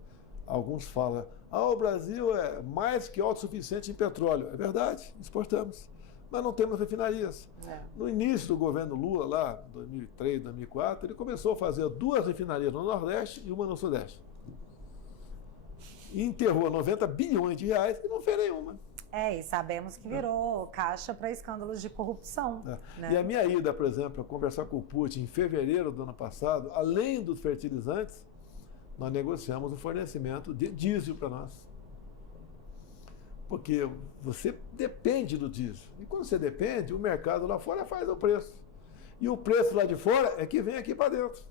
alguns falam, o Brasil é mais que autossuficiente em petróleo. É verdade, exportamos. Mas não temos refinarias. No início do governo Lula, lá, 2003, 2004, ele começou a fazer 2 refinarias no Nordeste e uma no Sudeste. E enterrou 90 bilhões de reais e não fez nenhuma. E sabemos que virou caixa para escândalos de corrupção. Né? E a minha ida, por exemplo, a conversar com o Putin em fevereiro do ano passado, além dos fertilizantes, nós negociamos o fornecimento de diesel para nós. Porque você depende do diesel. E quando você depende, o mercado lá fora faz o preço. E o preço lá de fora é que vem aqui para dentro.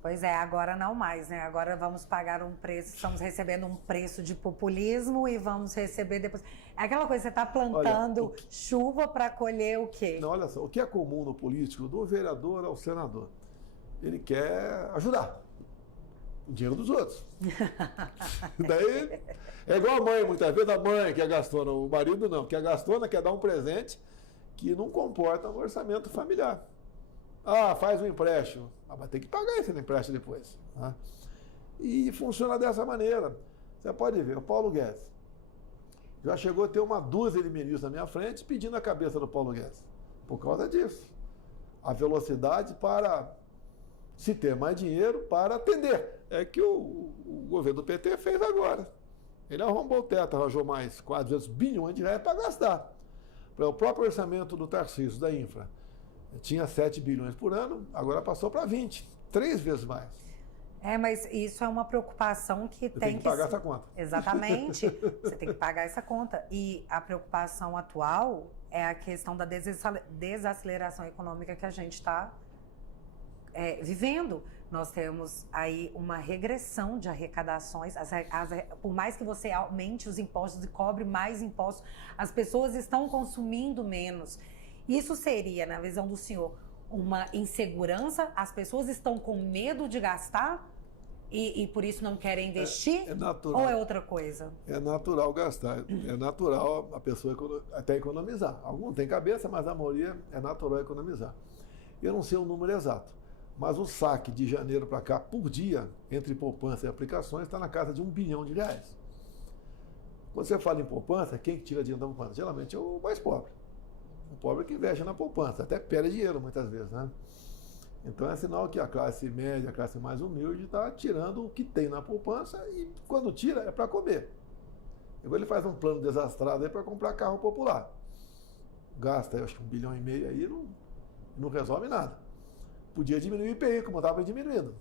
Pois é, agora não mais, né? Agora vamos pagar um preço, estamos recebendo um preço de populismo e vamos receber depois. É aquela coisa, você está plantando chuva para colher o quê? Não, olha só, o que é comum no político, do vereador ao senador? Ele quer ajudar o dinheiro dos outros. Daí é igual a mãe, muitas vezes a mãe que é gastona, o marido não, que é gastona, quer dar um presente que não comporta um orçamento familiar. Faz um empréstimo. Mas tem que pagar esse empréstimo depois. Né? E funciona dessa maneira. Você pode ver, o Paulo Guedes já chegou a ter uma dúzia de ministros na minha frente pedindo a cabeça do Paulo Guedes. Por causa disso. A velocidade para se ter mais dinheiro para atender. É que o governo do PT fez agora. Ele arrombou o teto, arranjou mais quase 200 bilhões de reais para gastar. Para o próprio orçamento do Tarcísio, da Infra, tinha 7 bilhões por ano, agora passou para 20, 3 vezes mais. Mas isso é uma preocupação que tem que pagar essa conta. Exatamente, você tem que pagar essa conta. E a preocupação atual é a questão da desaceleração econômica que a gente está vivendo. Nós temos aí uma regressão de arrecadações, por mais que você aumente os impostos e cobre mais impostos, as pessoas estão consumindo menos. Isso seria, na visão do senhor, uma insegurança? As pessoas estão com medo de gastar e por isso não querem investir? É natural. Ou é outra coisa? É natural gastar. É natural a pessoa até economizar. Alguns têm cabeça, mas a maioria é natural economizar. Eu não sei o número exato, mas o saque de janeiro para cá, por dia, entre poupança e aplicações, está na casa de R$1 bilhão. Quando você fala em poupança, quem tira dinheiro da poupança? Geralmente é o mais pobre. O pobre que investe na poupança, até perde dinheiro muitas vezes, né? Então é sinal que a classe média, a classe mais humilde está tirando o que tem na poupança e quando tira é para comer. Agora ele faz um plano desastrado aí para comprar carro popular. Gasta, eu acho que R$1,5 bilhão aí, não resolve nada. Podia diminuir o IPI, como estava diminuindo.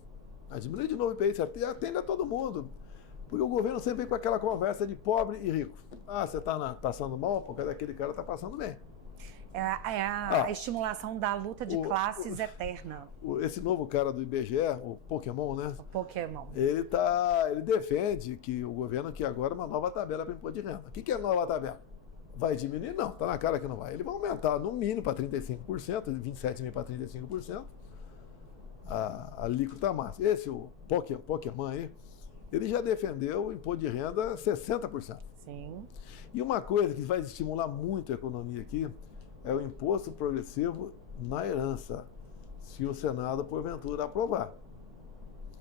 Mas diminuir de novo o IPI, você atende a todo mundo. Porque o governo sempre vem com aquela conversa de pobre e rico. Você está passando mal, porque aquele cara está passando bem. É a estimulação da luta de classes eterna. Esse novo cara do IBGE, o Pokémon, né? O Pokémon. Ele defende que o governo quer agora uma nova tabela para imposto de renda. O que é nova tabela? Vai diminuir? Não, está na cara que não vai. Ele vai aumentar no mínimo para 35%, de 27,5% para 35%, a alíquota máxima. Esse, o Pokémon aí, ele já defendeu o imposto de renda 60%. Sim. E uma coisa que vai estimular muito a economia aqui é o imposto progressivo na herança, se o Senado, porventura, aprovar.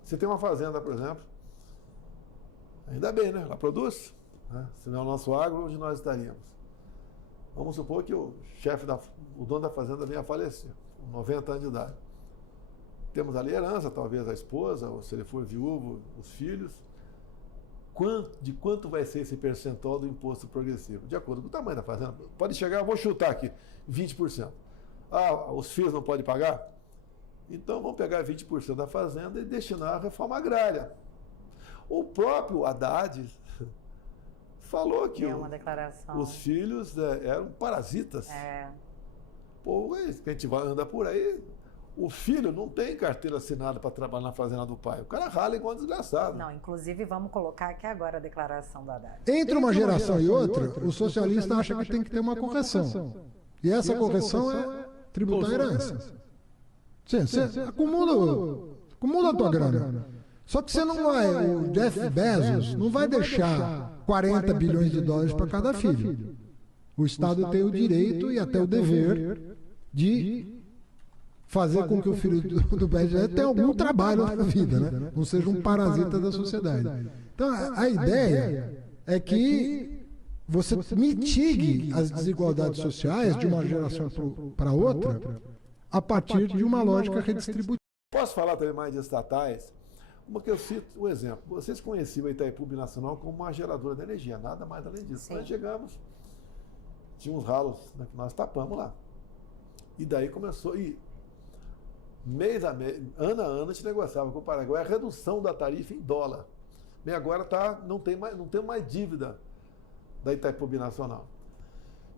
Você tem uma fazenda, por exemplo, ainda bem, né? Ela produz, né? Senão o nosso agro, onde nós estaríamos? Vamos supor que o dono da fazenda venha a falecer, com 90 anos de idade. Temos ali herança, talvez a esposa, ou se ele for viúvo, os filhos. De quanto vai ser esse percentual do imposto progressivo? De acordo com o tamanho da fazenda. Pode chegar, vou chutar aqui, 20%. Ah, os filhos não podem pagar? Então vamos pegar 20% da fazenda e destinar à reforma agrária. O próprio Haddad falou que os filhos eram parasitas. Pô, a gente anda por aí, o filho não tem carteira assinada para trabalhar na fazenda do pai. O cara rala igual um desgraçado. Não, inclusive vamos colocar aqui agora a declaração do Haddad. Entre uma geração e outra, o socialista acha que tem que ter uma correção. E essa correção é tributar a herança. Você acumula a tua grana. Só que você não vai, o Jeff Bezos não vai deixar 40 bilhões de dólares para cada filho. O Estado tem o direito e até o dever de fazer com que o filho do Bezos tenha algum trabalho na vida, né? Não seja um parasita da sociedade. Então, a ideia é que você mitigue as desigualdades sociais de uma geração para outra a partir de uma lógica redistributiva. Posso falar também mais de estatais? Como que eu cito o exemplo. Vocês conheciam a Itaipu Binacional como uma geradora de energia, nada mais além disso. Sim. Nós chegamos, tinha uns ralos, né, que nós tapamos lá. E daí começou, mês a mês, ano a ano, a gente negociava com o Paraguai a redução da tarifa em dólar. E agora não tem mais dívida da Itaipu Binacional.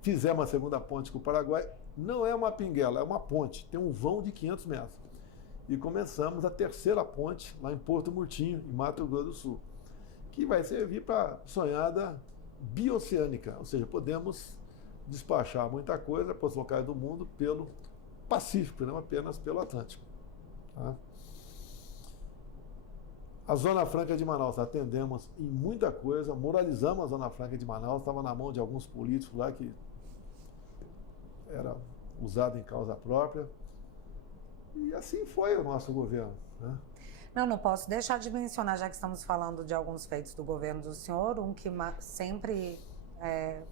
Fizemos a segunda ponte com o Paraguai. Não é uma pinguela, é uma ponte. Tem um vão de 500 metros. E começamos a terceira ponte lá em Porto Murtinho, em Mato Grosso do Sul, que vai servir para sonhada bioceânica, ou seja, podemos despachar muita coisa para os locais do mundo pelo Pacífico, não apenas pelo Atlântico. Tá? A Zona Franca de Manaus, atendemos em muita coisa, moralizamos a Zona Franca de Manaus, estava na mão de alguns políticos lá que era usado em causa própria. E assim foi o nosso governo. Né? Não posso deixar de mencionar, já que estamos falando de alguns feitos do governo do senhor, um que sempre,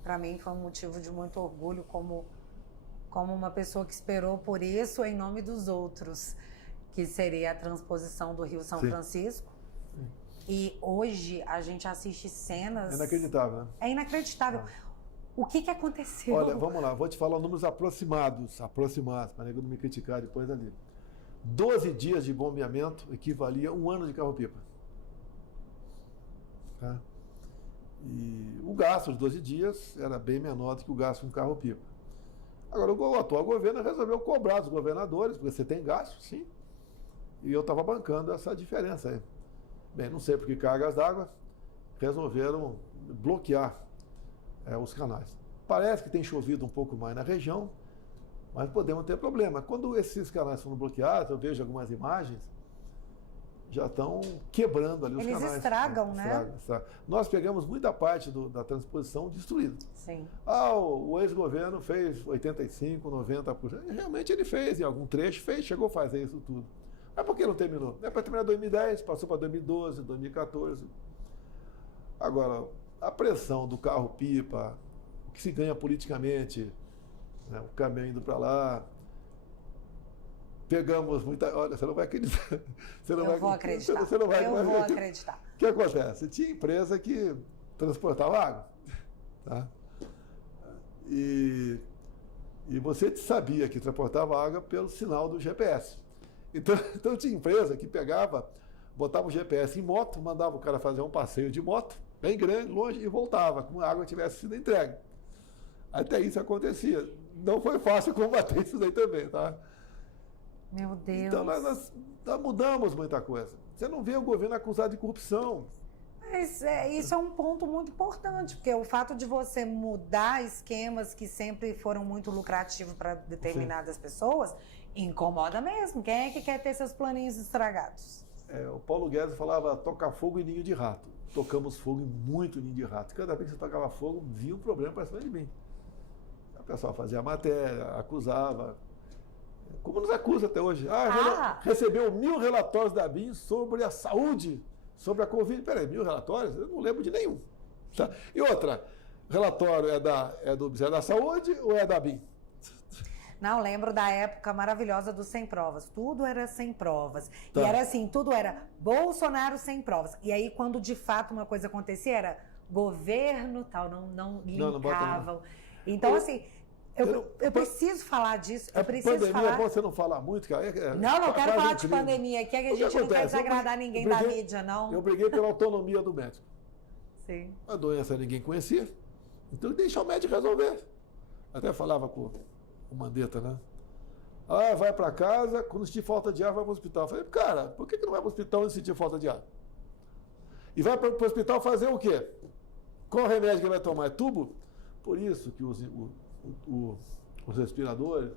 para mim, foi um motivo de muito orgulho como uma pessoa que esperou por isso em nome dos outros, que seria a transposição do Rio São Sim. Francisco. Sim. E hoje a gente assiste cenas... É inacreditável, né? É inacreditável. O que aconteceu? Olha, vamos lá, vou te falar números aproximados, para não me criticar depois ali. 12 dias de bombeamento equivalia a 1 ano de carro-pipa. Tá? E o gasto de 12 dias era bem menor do que o gasto com carro-pipa. Agora, o atual governo resolveu cobrar dos governadores, porque você tem gasto, sim, e eu estava bancando essa diferença aí. Bem, não sei por que cargas d'água resolveram bloquear os canais. Parece que tem chovido um pouco mais na região, mas podemos ter problema. Quando esses canais foram bloqueados, eu vejo algumas imagens, já estão quebrando ali os canais. Eles estragam, né? Estragam. Nós pegamos muita parte da transposição destruída. Sim. O ex-governo fez 85%, 90%. Realmente ele fez, em algum trecho chegou a fazer isso tudo. Mas por que não terminou? É para terminar em 2010, passou para 2012, 2014. Agora, a pressão do carro-pipa, o que se ganha politicamente, né, o caminhão indo para lá, pegamos muita... Olha, você não vai acreditar. Eu vou acreditar. O que acontece? Tinha empresa que transportava água. Tá? E você sabia que transportava água pelo sinal do GPS. Então tinha empresa que pegava, botava o GPS em moto, mandava o cara fazer um passeio de moto, bem grande, longe, e voltava, como a água tivesse sido entregue. Até isso acontecia. Não foi fácil combater isso daí também, tá? Meu Deus. Então nós mudamos muita coisa. Você não vê o governo acusado de corrupção. Mas isso é um ponto muito importante, porque o fato de você mudar esquemas que sempre foram muito lucrativos para determinadas pessoas, incomoda mesmo. Quem é que quer ter seus planinhos estragados? O Paulo Guedes falava, tocar fogo em ninho de rato. Tocamos fogo em muito ninho de rato. Cada vez que você tocava fogo, vinha um problema para cima de mim. O pessoal fazia a matéria, acusava. Como nos acusa até hoje. Recebeu 1000 relatórios da BIM sobre a saúde, sobre a Covid. Peraí, 1000 relatórios? Eu não lembro de nenhum. Tá? E outra, relatório é do Ministério da Saúde ou é da BIM? Não, lembro da época maravilhosa dos 100 provas. Tudo era 100 provas. Tá. E era assim, tudo era Bolsonaro 100 provas. E aí, quando de fato uma coisa acontecia, era governo tal, não linkavam. Então, assim, eu preciso falar disso. Eu preciso pandemia falar... é bom você não falar muito, cara. Não quero falar de pandemia aqui, é que a gente não quer desagradar ninguém da mídia, não. Eu briguei pela autonomia do médico. Sim. A doença ninguém conhecia, então deixa o médico resolver. Até falava com o Mandetta, né? Vai para casa, quando sentir falta de ar, vai para o hospital. Eu falei, cara, por que não vai para o hospital quando sentir falta de ar? E vai para o hospital fazer o quê? Qual remédio que ele vai tomar? É tubo? Por isso que os respiradores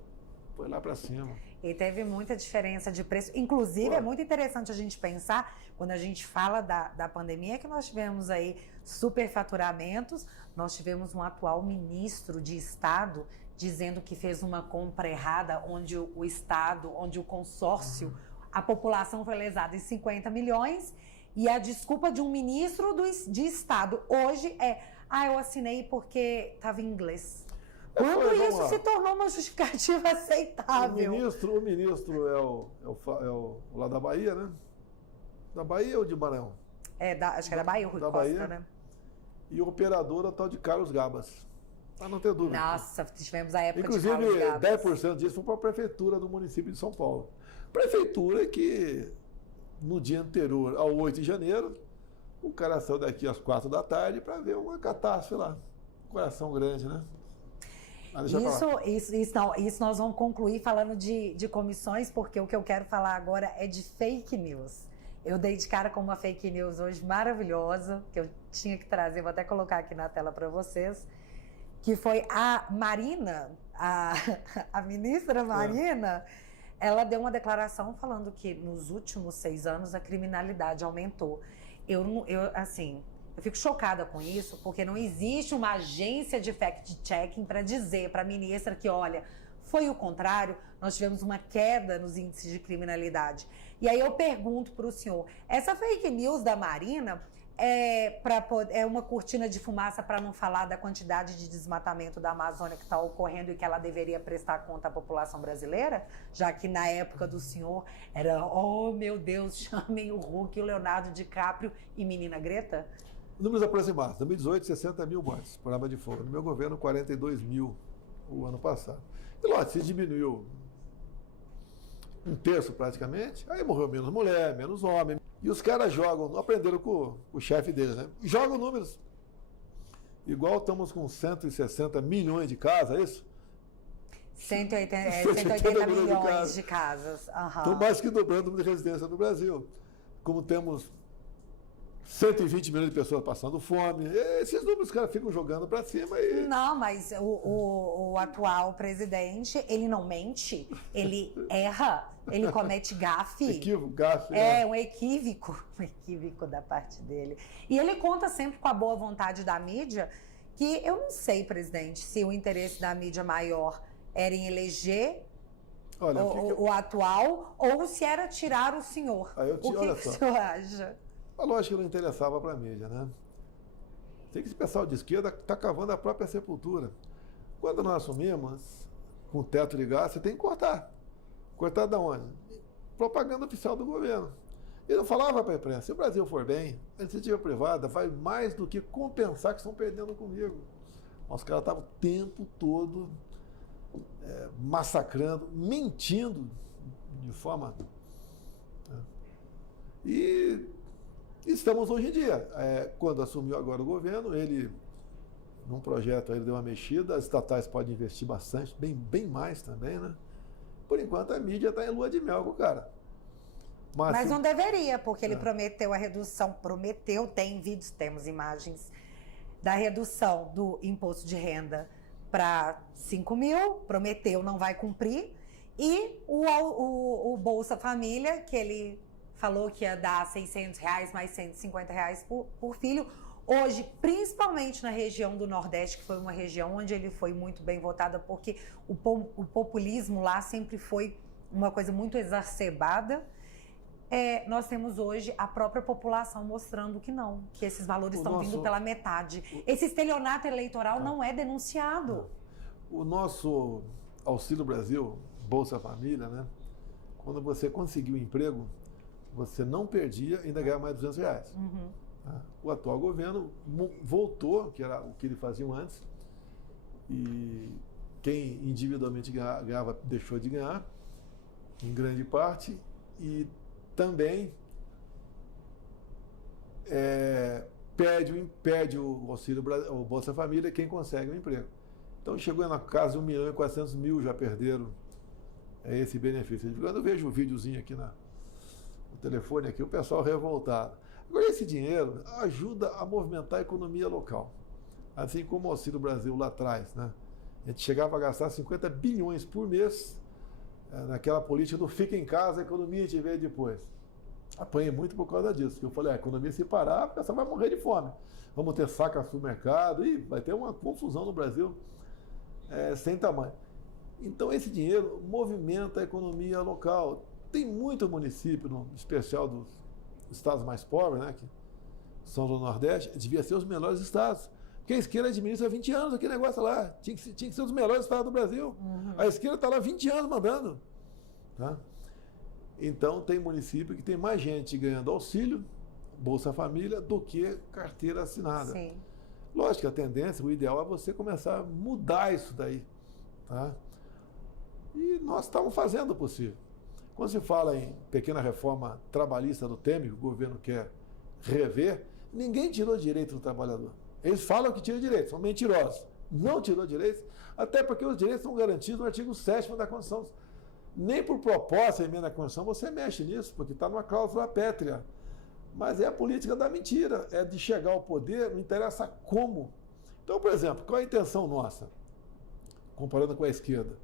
foi lá para cima. E teve muita diferença de preço. Inclusive, é muito interessante a gente pensar, quando a gente fala da pandemia, que nós tivemos aí superfaturamentos, nós tivemos um atual ministro de Estado dizendo que fez uma compra errada, onde o Estado, onde o consórcio, a população foi lesada em 50 milhões, e a desculpa de um ministro de Estado hoje eu assinei porque estava em inglês. Quando isso se tornou uma justificativa aceitável? O ministro é o lá da Bahia, né? Da Bahia ou de Maranhão? Acho que era Bahia, o Rui Costa, Bahia, né? E o operador é o tal de Carlos Gabas. Para não ter dúvida. Nossa, tivemos a época inclusive, de Carlos Gabas. 10% disso foi para a prefeitura do município de São Paulo. Prefeitura que, no dia anterior ao 8 de janeiro, o cara saiu daqui às 4 da tarde para ver uma catástrofe lá. Coração grande, né? Isso nós vamos concluir falando de comissões, porque o que eu quero falar agora é de fake news. Eu dei de cara com uma fake news hoje maravilhosa, que eu tinha que trazer, vou até colocar aqui na tela para vocês, que foi a Marina, a ministra Marina, ela deu uma declaração falando que nos últimos 6 anos a criminalidade aumentou. Eu fico chocada com isso, porque não existe uma agência de fact-checking para dizer para a ministra que, olha, foi o contrário, nós tivemos uma queda nos índices de criminalidade. E aí eu pergunto para o senhor, essa fake news da Marina é uma cortina de fumaça para não falar da quantidade de desmatamento da Amazônia que está ocorrendo e que ela deveria prestar conta à população brasileira? Já que na época do senhor era, oh meu Deus, chamem o Hulk, o Leonardo DiCaprio e menina Greta? Números aproximados. 2018, 60 mil mortes por arma de fogo. No meu governo, 42 mil o ano passado. E lógico, se diminuiu 1/3 praticamente, aí morreu menos mulher, menos homem. E os caras jogam, não aprenderam com o chefe deles, né? Jogam números. Igual estamos com 160 milhões de casas, é isso? 180 milhões de casas. Então, mais que dobrando o número de residências no Brasil. Como temos 120 milhões de pessoas passando fome. Esses números os caras ficam jogando para cima. Não, mas o atual presidente, ele não mente, ele erra, ele comete gafe. Gafe. Um equívoco da parte dele. E ele conta sempre com a boa vontade da mídia, que eu não sei, presidente, se o interesse da mídia maior era em eleger o atual ou se era tirar o senhor. O que o senhor acha? A lógica não interessava para a mídia, né? Tem que esse pessoal de esquerda está cavando a própria sepultura. Quando nós assumimos, com o teto de gás, você tem que cortar. Cortar da onde? Propaganda oficial do governo. E não falava para a imprensa, se o Brasil for bem, a iniciativa privada vai mais do que compensar que estão perdendo comigo. Os caras estavam o tempo todo massacrando, mentindo de forma... E estamos hoje em dia. Quando assumiu agora o governo, ele, num projeto, ele deu uma mexida, as estatais podem investir bastante, bem mais também, né? Por enquanto, a mídia está em lua de mel com o cara. Mas não deveria, porque ele prometeu a redução, tem vídeos, temos imagens, da redução do imposto de renda para 5 mil, prometeu, não vai cumprir, e o Bolsa Família, que ele falou que ia dar R$600 mais R$150 por filho. Hoje, principalmente na região do Nordeste, que foi uma região onde ele foi muito bem votada, porque o populismo lá sempre foi uma coisa muito exacerbada, nós temos hoje a própria população mostrando que não, que esses valores estão vindo pela metade. Esse estelionato eleitoral não é denunciado. O nosso Auxílio Brasil, Bolsa Família, né? Quando você conseguiu um emprego, você não perdia, ainda ganhava mais R$200. Uhum. Tá? O atual governo voltou, que era o que ele fazia antes, e quem individualmente ganhava deixou de ganhar, em grande parte, e também perde o Auxílio o Bolsa Família quem consegue um emprego. Então chegou na casa de 1.400.000 já perderam esse benefício. Eu vejo um videozinho aqui no telefone, aqui, o pessoal revoltado. Agora, esse dinheiro ajuda a movimentar a economia local. Assim como o Auxílio Brasil lá atrás, né? A gente chegava a gastar 50 bilhões por mês naquela política do fica em casa, a economia a gente vê depois. Apanhei muito por causa disso, porque eu falei, a economia se parar, a pessoa vai morrer de fome. Vamos ter saca no supermercado e vai ter uma confusão no Brasil sem tamanho. Então esse dinheiro movimenta a economia local. Tem muito município, no especial dos estados mais pobres, né, que são do Nordeste, devia ser os melhores estados. Porque a esquerda administra há 20 anos aquele negócio lá. Tinha que ser os melhores estados do Brasil. Uhum. A esquerda está lá 20 anos mandando. Tá? Então, tem município que tem mais gente ganhando auxílio, Bolsa Família, do que carteira assinada. Sim. Lógico que a tendência, o ideal é você começar a mudar isso daí. Tá? E nós estamos fazendo o possível. Quando se fala em pequena reforma trabalhista do Temer, que o governo quer rever, ninguém tirou direito do trabalhador. Eles falam que tiram direitos, são mentirosos. Não tirou direitos, até porque os direitos estão garantidos no artigo 7º da Constituição. Nem por proposta de emenda à Constituição você mexe nisso, porque está numa cláusula pétrea. Mas é a política da mentira, é de chegar ao poder, não interessa como. Então, por exemplo, qual é a intenção nossa, comparando com a esquerda?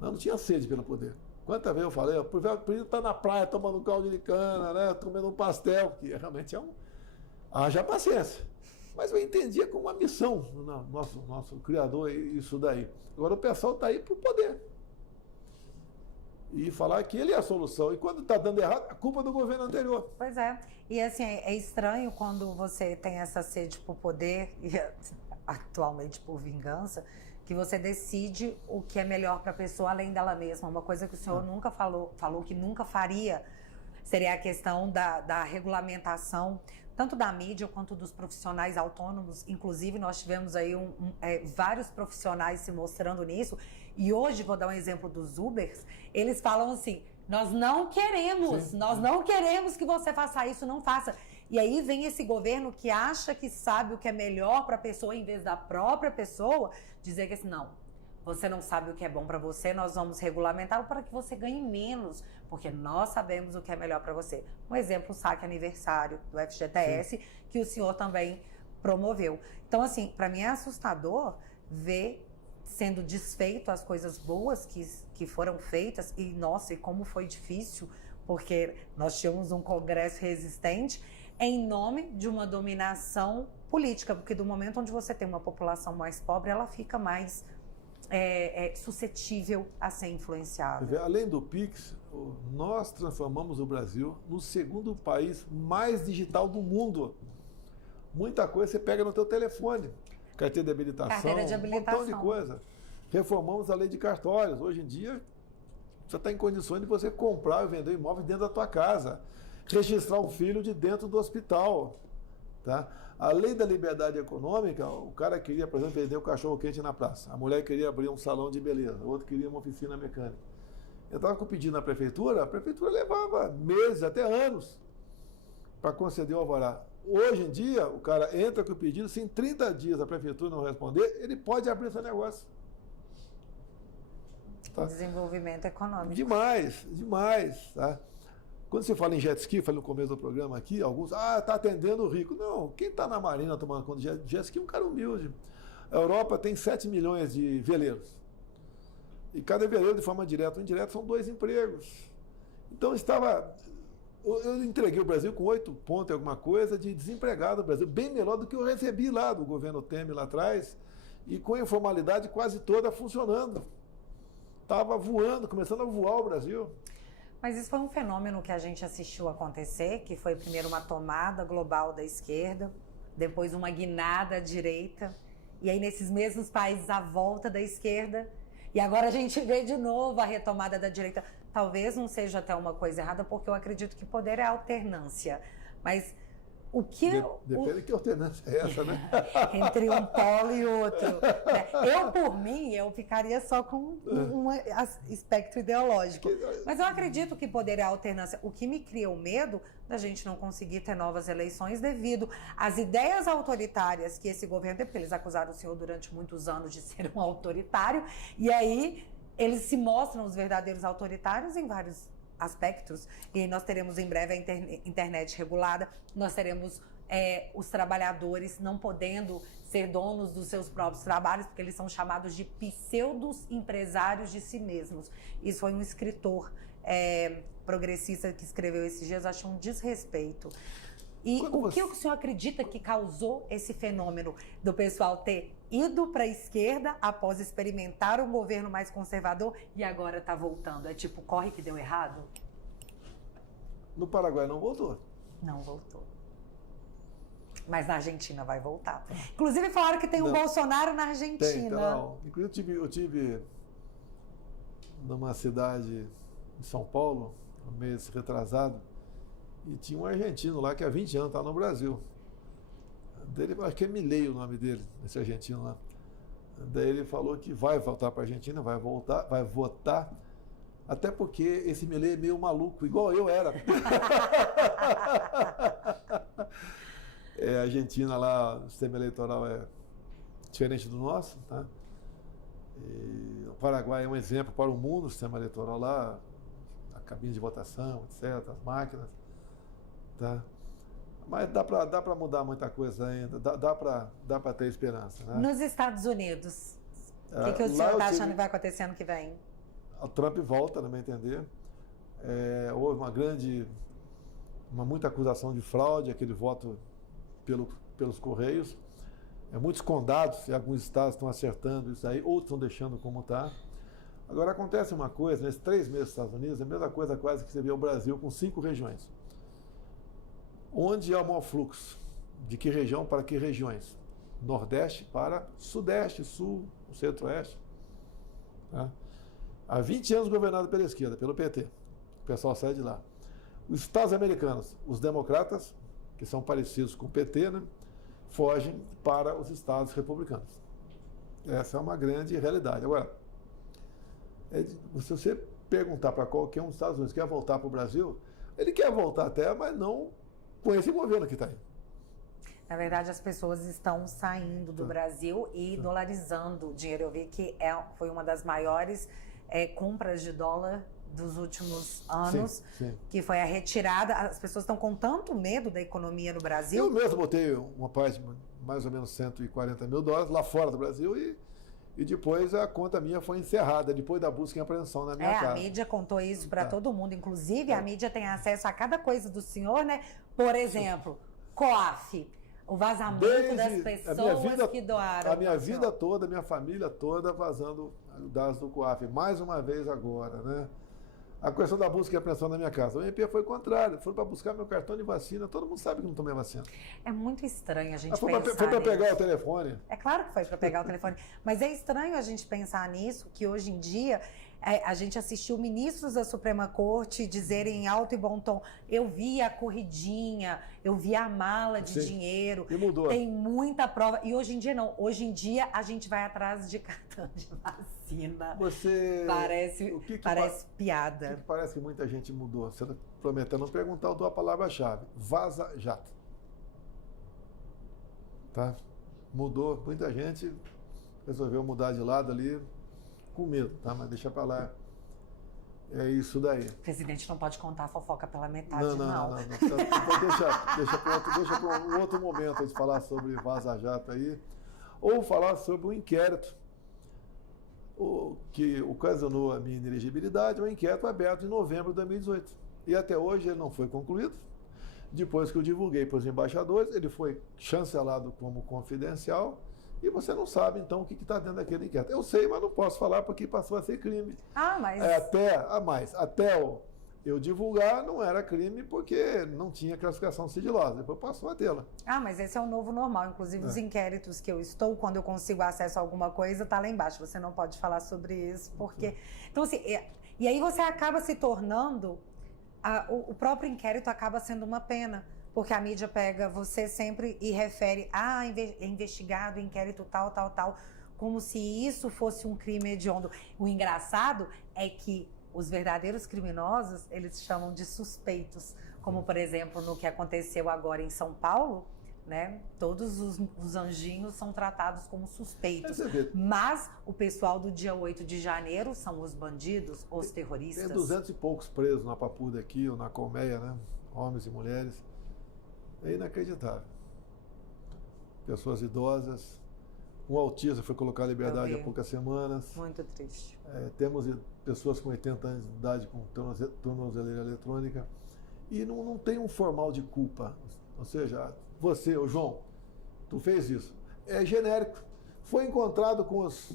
Não tinha sede pelo poder. Quantas vezes eu falei, o presidente está na praia tomando caldo de cana, né, comendo um pastel, que realmente haja paciência. Mas eu entendia como uma missão, nosso criador, isso daí. Agora o pessoal está aí para o poder. E falar que ele é a solução. E quando está dando errado, a culpa é do governo anterior. Pois é. E assim, é estranho quando você tem essa sede por poder, e atualmente por vingança, que você decide o que é melhor para a pessoa além dela mesma. Uma coisa que o senhor nunca falou que nunca faria, seria a questão da regulamentação, tanto da mídia quanto dos profissionais autônomos. Inclusive, nós tivemos aí vários profissionais se mostrando nisso. E hoje, vou dar um exemplo dos Ubers, eles falam assim, nós não queremos que você faça isso, não faça. E aí vem esse governo que acha que sabe o que é melhor para a pessoa, em vez da própria pessoa, dizer que assim, não, você não sabe o que é bom para você, nós vamos regulamentá-lo para que você ganhe menos, porque nós sabemos o que é melhor para você. Um exemplo, o saque aniversário do FGTS, que o senhor também promoveu. Então, assim, para mim é assustador ver sendo desfeito as coisas boas que foram feitas, e nossa, e como foi difícil, porque nós tínhamos um Congresso resistente, em nome de uma dominação política, porque do momento onde você tem uma população mais pobre, ela fica mais suscetível a ser influenciável. Além do PIX, nós transformamos o Brasil no segundo país mais digital do mundo. Muita coisa você pega no teu telefone. Carteira de habilitação, um montão de coisa. Reformamos a lei de cartórios. Hoje em dia, você está em condições de você comprar e vender imóveis dentro da tua casa. Registrar um filho de dentro do hospital. Tá? A lei da liberdade econômica, o cara queria, por exemplo, vender o cachorro quente na praça. A mulher queria abrir um salão de beleza. O outro queria uma oficina mecânica. Eu estava com o pedido na prefeitura, a prefeitura levava meses, até anos, para conceder o alvará. Hoje em dia, o cara entra com o pedido, se em 30 dias a prefeitura não responder, ele pode abrir seu negócio. Tá? Desenvolvimento econômico. Demais, demais. Tá? Quando você fala em jet ski, falei no começo do programa aqui, alguns, está atendendo o rico. Não, quem está na marina tomando conta de jet ski é um cara humilde. A Europa tem 7 milhões de veleiros. E cada veleiro, de forma direta ou indireta, são 2 empregos. Então, eu entreguei o Brasil com 8 pontos, alguma coisa, de desempregado no Brasil, bem melhor do que eu recebi lá do governo Temer lá atrás, e com a informalidade quase toda funcionando. estava voando, começando a voar o Brasil. Mas isso foi um fenômeno que a gente assistiu acontecer, que foi primeiro uma tomada global da esquerda, depois uma guinada à direita, e aí nesses mesmos países a volta da esquerda, e agora a gente vê de novo a retomada da direita. Talvez não seja até uma coisa errada, porque eu acredito que poder é alternância, mas o que... Depende de que alternância é essa, né? Entre um polo e outro. Eu, por mim, eu ficaria só com um espectro ideológico. Mas eu acredito que poder é alternância. O que me cria o medo da gente não conseguir ter novas eleições devido às ideias autoritárias que esse governo tem, porque eles acusaram o senhor durante muitos anos de ser um autoritário, e aí eles se mostram os verdadeiros autoritários em vários aspectos, e nós teremos em breve a internet regulada, nós teremos os trabalhadores não podendo ser donos dos seus próprios trabalhos, porque eles são chamados de pseudos empresários de si mesmos. Isso foi um escritor progressista que escreveu esses dias, acho um desrespeito. E o que o senhor acredita que causou esse fenômeno do pessoal ter ido para a esquerda após experimentar um governo mais conservador e agora está voltando? É tipo, corre que deu errado? No Paraguai não voltou. Não voltou. Mas na Argentina vai voltar. Inclusive falaram que tem um Bolsonaro na Argentina. Não. Inclusive eu tive numa cidade de São Paulo, um mês retrasado, e tinha um argentino lá que há 20 anos está no Brasil. Dele, acho que é Milei o nome dele, esse argentino lá. Daí ele falou que vai voltar para a Argentina, vai votar, até porque esse Milei é meio maluco, igual eu era. A Argentina lá, o sistema eleitoral é diferente do nosso, tá? E o Paraguai é um exemplo para o mundo, o sistema eleitoral lá, a cabine de votação, etc., as máquinas. Tá? Mas dá para mudar muita coisa ainda, dá para ter esperança. Né? Nos Estados Unidos, o que o senhor está achando que vai acontecer ano que vem? O Trump volta, no meu entender. Houve muita acusação de fraude, aquele voto pelos Correios. Muitos condados, e alguns estados estão acertando isso aí, outros estão deixando como está. Agora acontece uma coisa, nesses 3 meses dos Estados Unidos, a mesma coisa quase que você vê o Brasil com 5 regiões. Onde há o maior fluxo? De que região para que regiões? Nordeste para Sudeste, Sul, Centro-Oeste. Tá? Há 20 anos governado pela esquerda, pelo PT. O pessoal sai de lá. Os estados americanos, os democratas, que são parecidos com o PT, né, fogem para os estados republicanos. Essa é uma grande realidade. Agora, se você perguntar para qualquer um dos Estados Unidos que quer voltar para o Brasil, ele quer voltar até, mas não com esse governo que está aí. Na verdade, as pessoas estão saindo do Brasil e dolarizando o dinheiro. Eu vi que foi uma das maiores compras de dólar dos últimos anos, sim. Que foi a retirada. As pessoas estão com tanto medo da economia no Brasil. Eu mesmo botei uma parte, mais ou menos 140 mil dólares lá fora do Brasil e depois a conta minha foi encerrada, depois da busca e apreensão na minha casa. A mídia contou isso para todo mundo. Inclusive, a mídia tem acesso a cada coisa do senhor, né? Por exemplo, COAF, o vazamento das pessoas que doaram. A minha vida toda, a minha família toda vazando dados do COAF. Mais uma vez agora, né? A questão da busca e apreensão na minha casa. O MP foi o contrário. Foram para buscar meu cartão de vacina. Todo mundo sabe que não tomei vacina. É muito estranho a gente pensar nisso. Foi para pegar o telefone. É claro que foi para pegar o telefone. Mas é estranho a gente pensar nisso, que hoje em dia a gente assistiu ministros da Suprema Corte dizerem em alto e bom tom: eu vi a corridinha, eu vi a mala de dinheiro. E mudou. Tem muita prova. E hoje em dia não. Hoje em dia a gente vai atrás de cartão de vacina. Parece piada. Parece que muita gente mudou. Você está prometendo perguntar a palavra-chave. Vaza Jato. Tá? Mudou. Muita gente resolveu mudar de lado ali com medo, tá? Mas deixa pra lá. É isso daí. O presidente não pode contar a fofoca pela metade, não. Deixa para um outro momento a gente falar sobre Vaza Jato aí. Ou falar sobre um inquérito que ocasionou a minha inelegibilidade, um inquérito aberto em novembro de 2018. E até hoje ele não foi concluído. Depois que eu divulguei para os embaixadores, ele foi chancelado como confidencial e você não sabe, então, o que está dentro daquele inquérito. Eu sei, mas não posso falar porque passou a ser crime. Mas... Até eu divulgar, não era crime porque não tinha classificação sigilosa. Depois passou a tê-la. Mas esse é o novo normal. Inclusive, os inquéritos que eu estou, quando eu consigo acesso a alguma coisa, tá lá embaixo. Você não pode falar sobre isso, porque... Então, assim, e aí você acaba se tornando... O próprio inquérito acaba sendo uma pena, porque a mídia pega você sempre e refere é investigado, inquérito tal, como se isso fosse um crime hediondo. O engraçado é que os verdadeiros criminosos, eles chamam de suspeitos, como, por exemplo, no que aconteceu agora em São Paulo, né? Todos os anjinhos são tratados como suspeitos. Mas o pessoal do dia 8 de janeiro são os bandidos, os terroristas. Tem 200 e poucos presos na Papuda aqui, ou na Colmeia, né? Homens e mulheres. É inacreditável. Pessoas idosas. Um autista foi colocado em liberdade há poucas semanas. Muito triste. Temos pessoas com 80 anos de idade com tornozeleira eletrônica. E não tem um formal de culpa. Ou seja, você, o João, tu fez isso. É genérico. Foi encontrado com os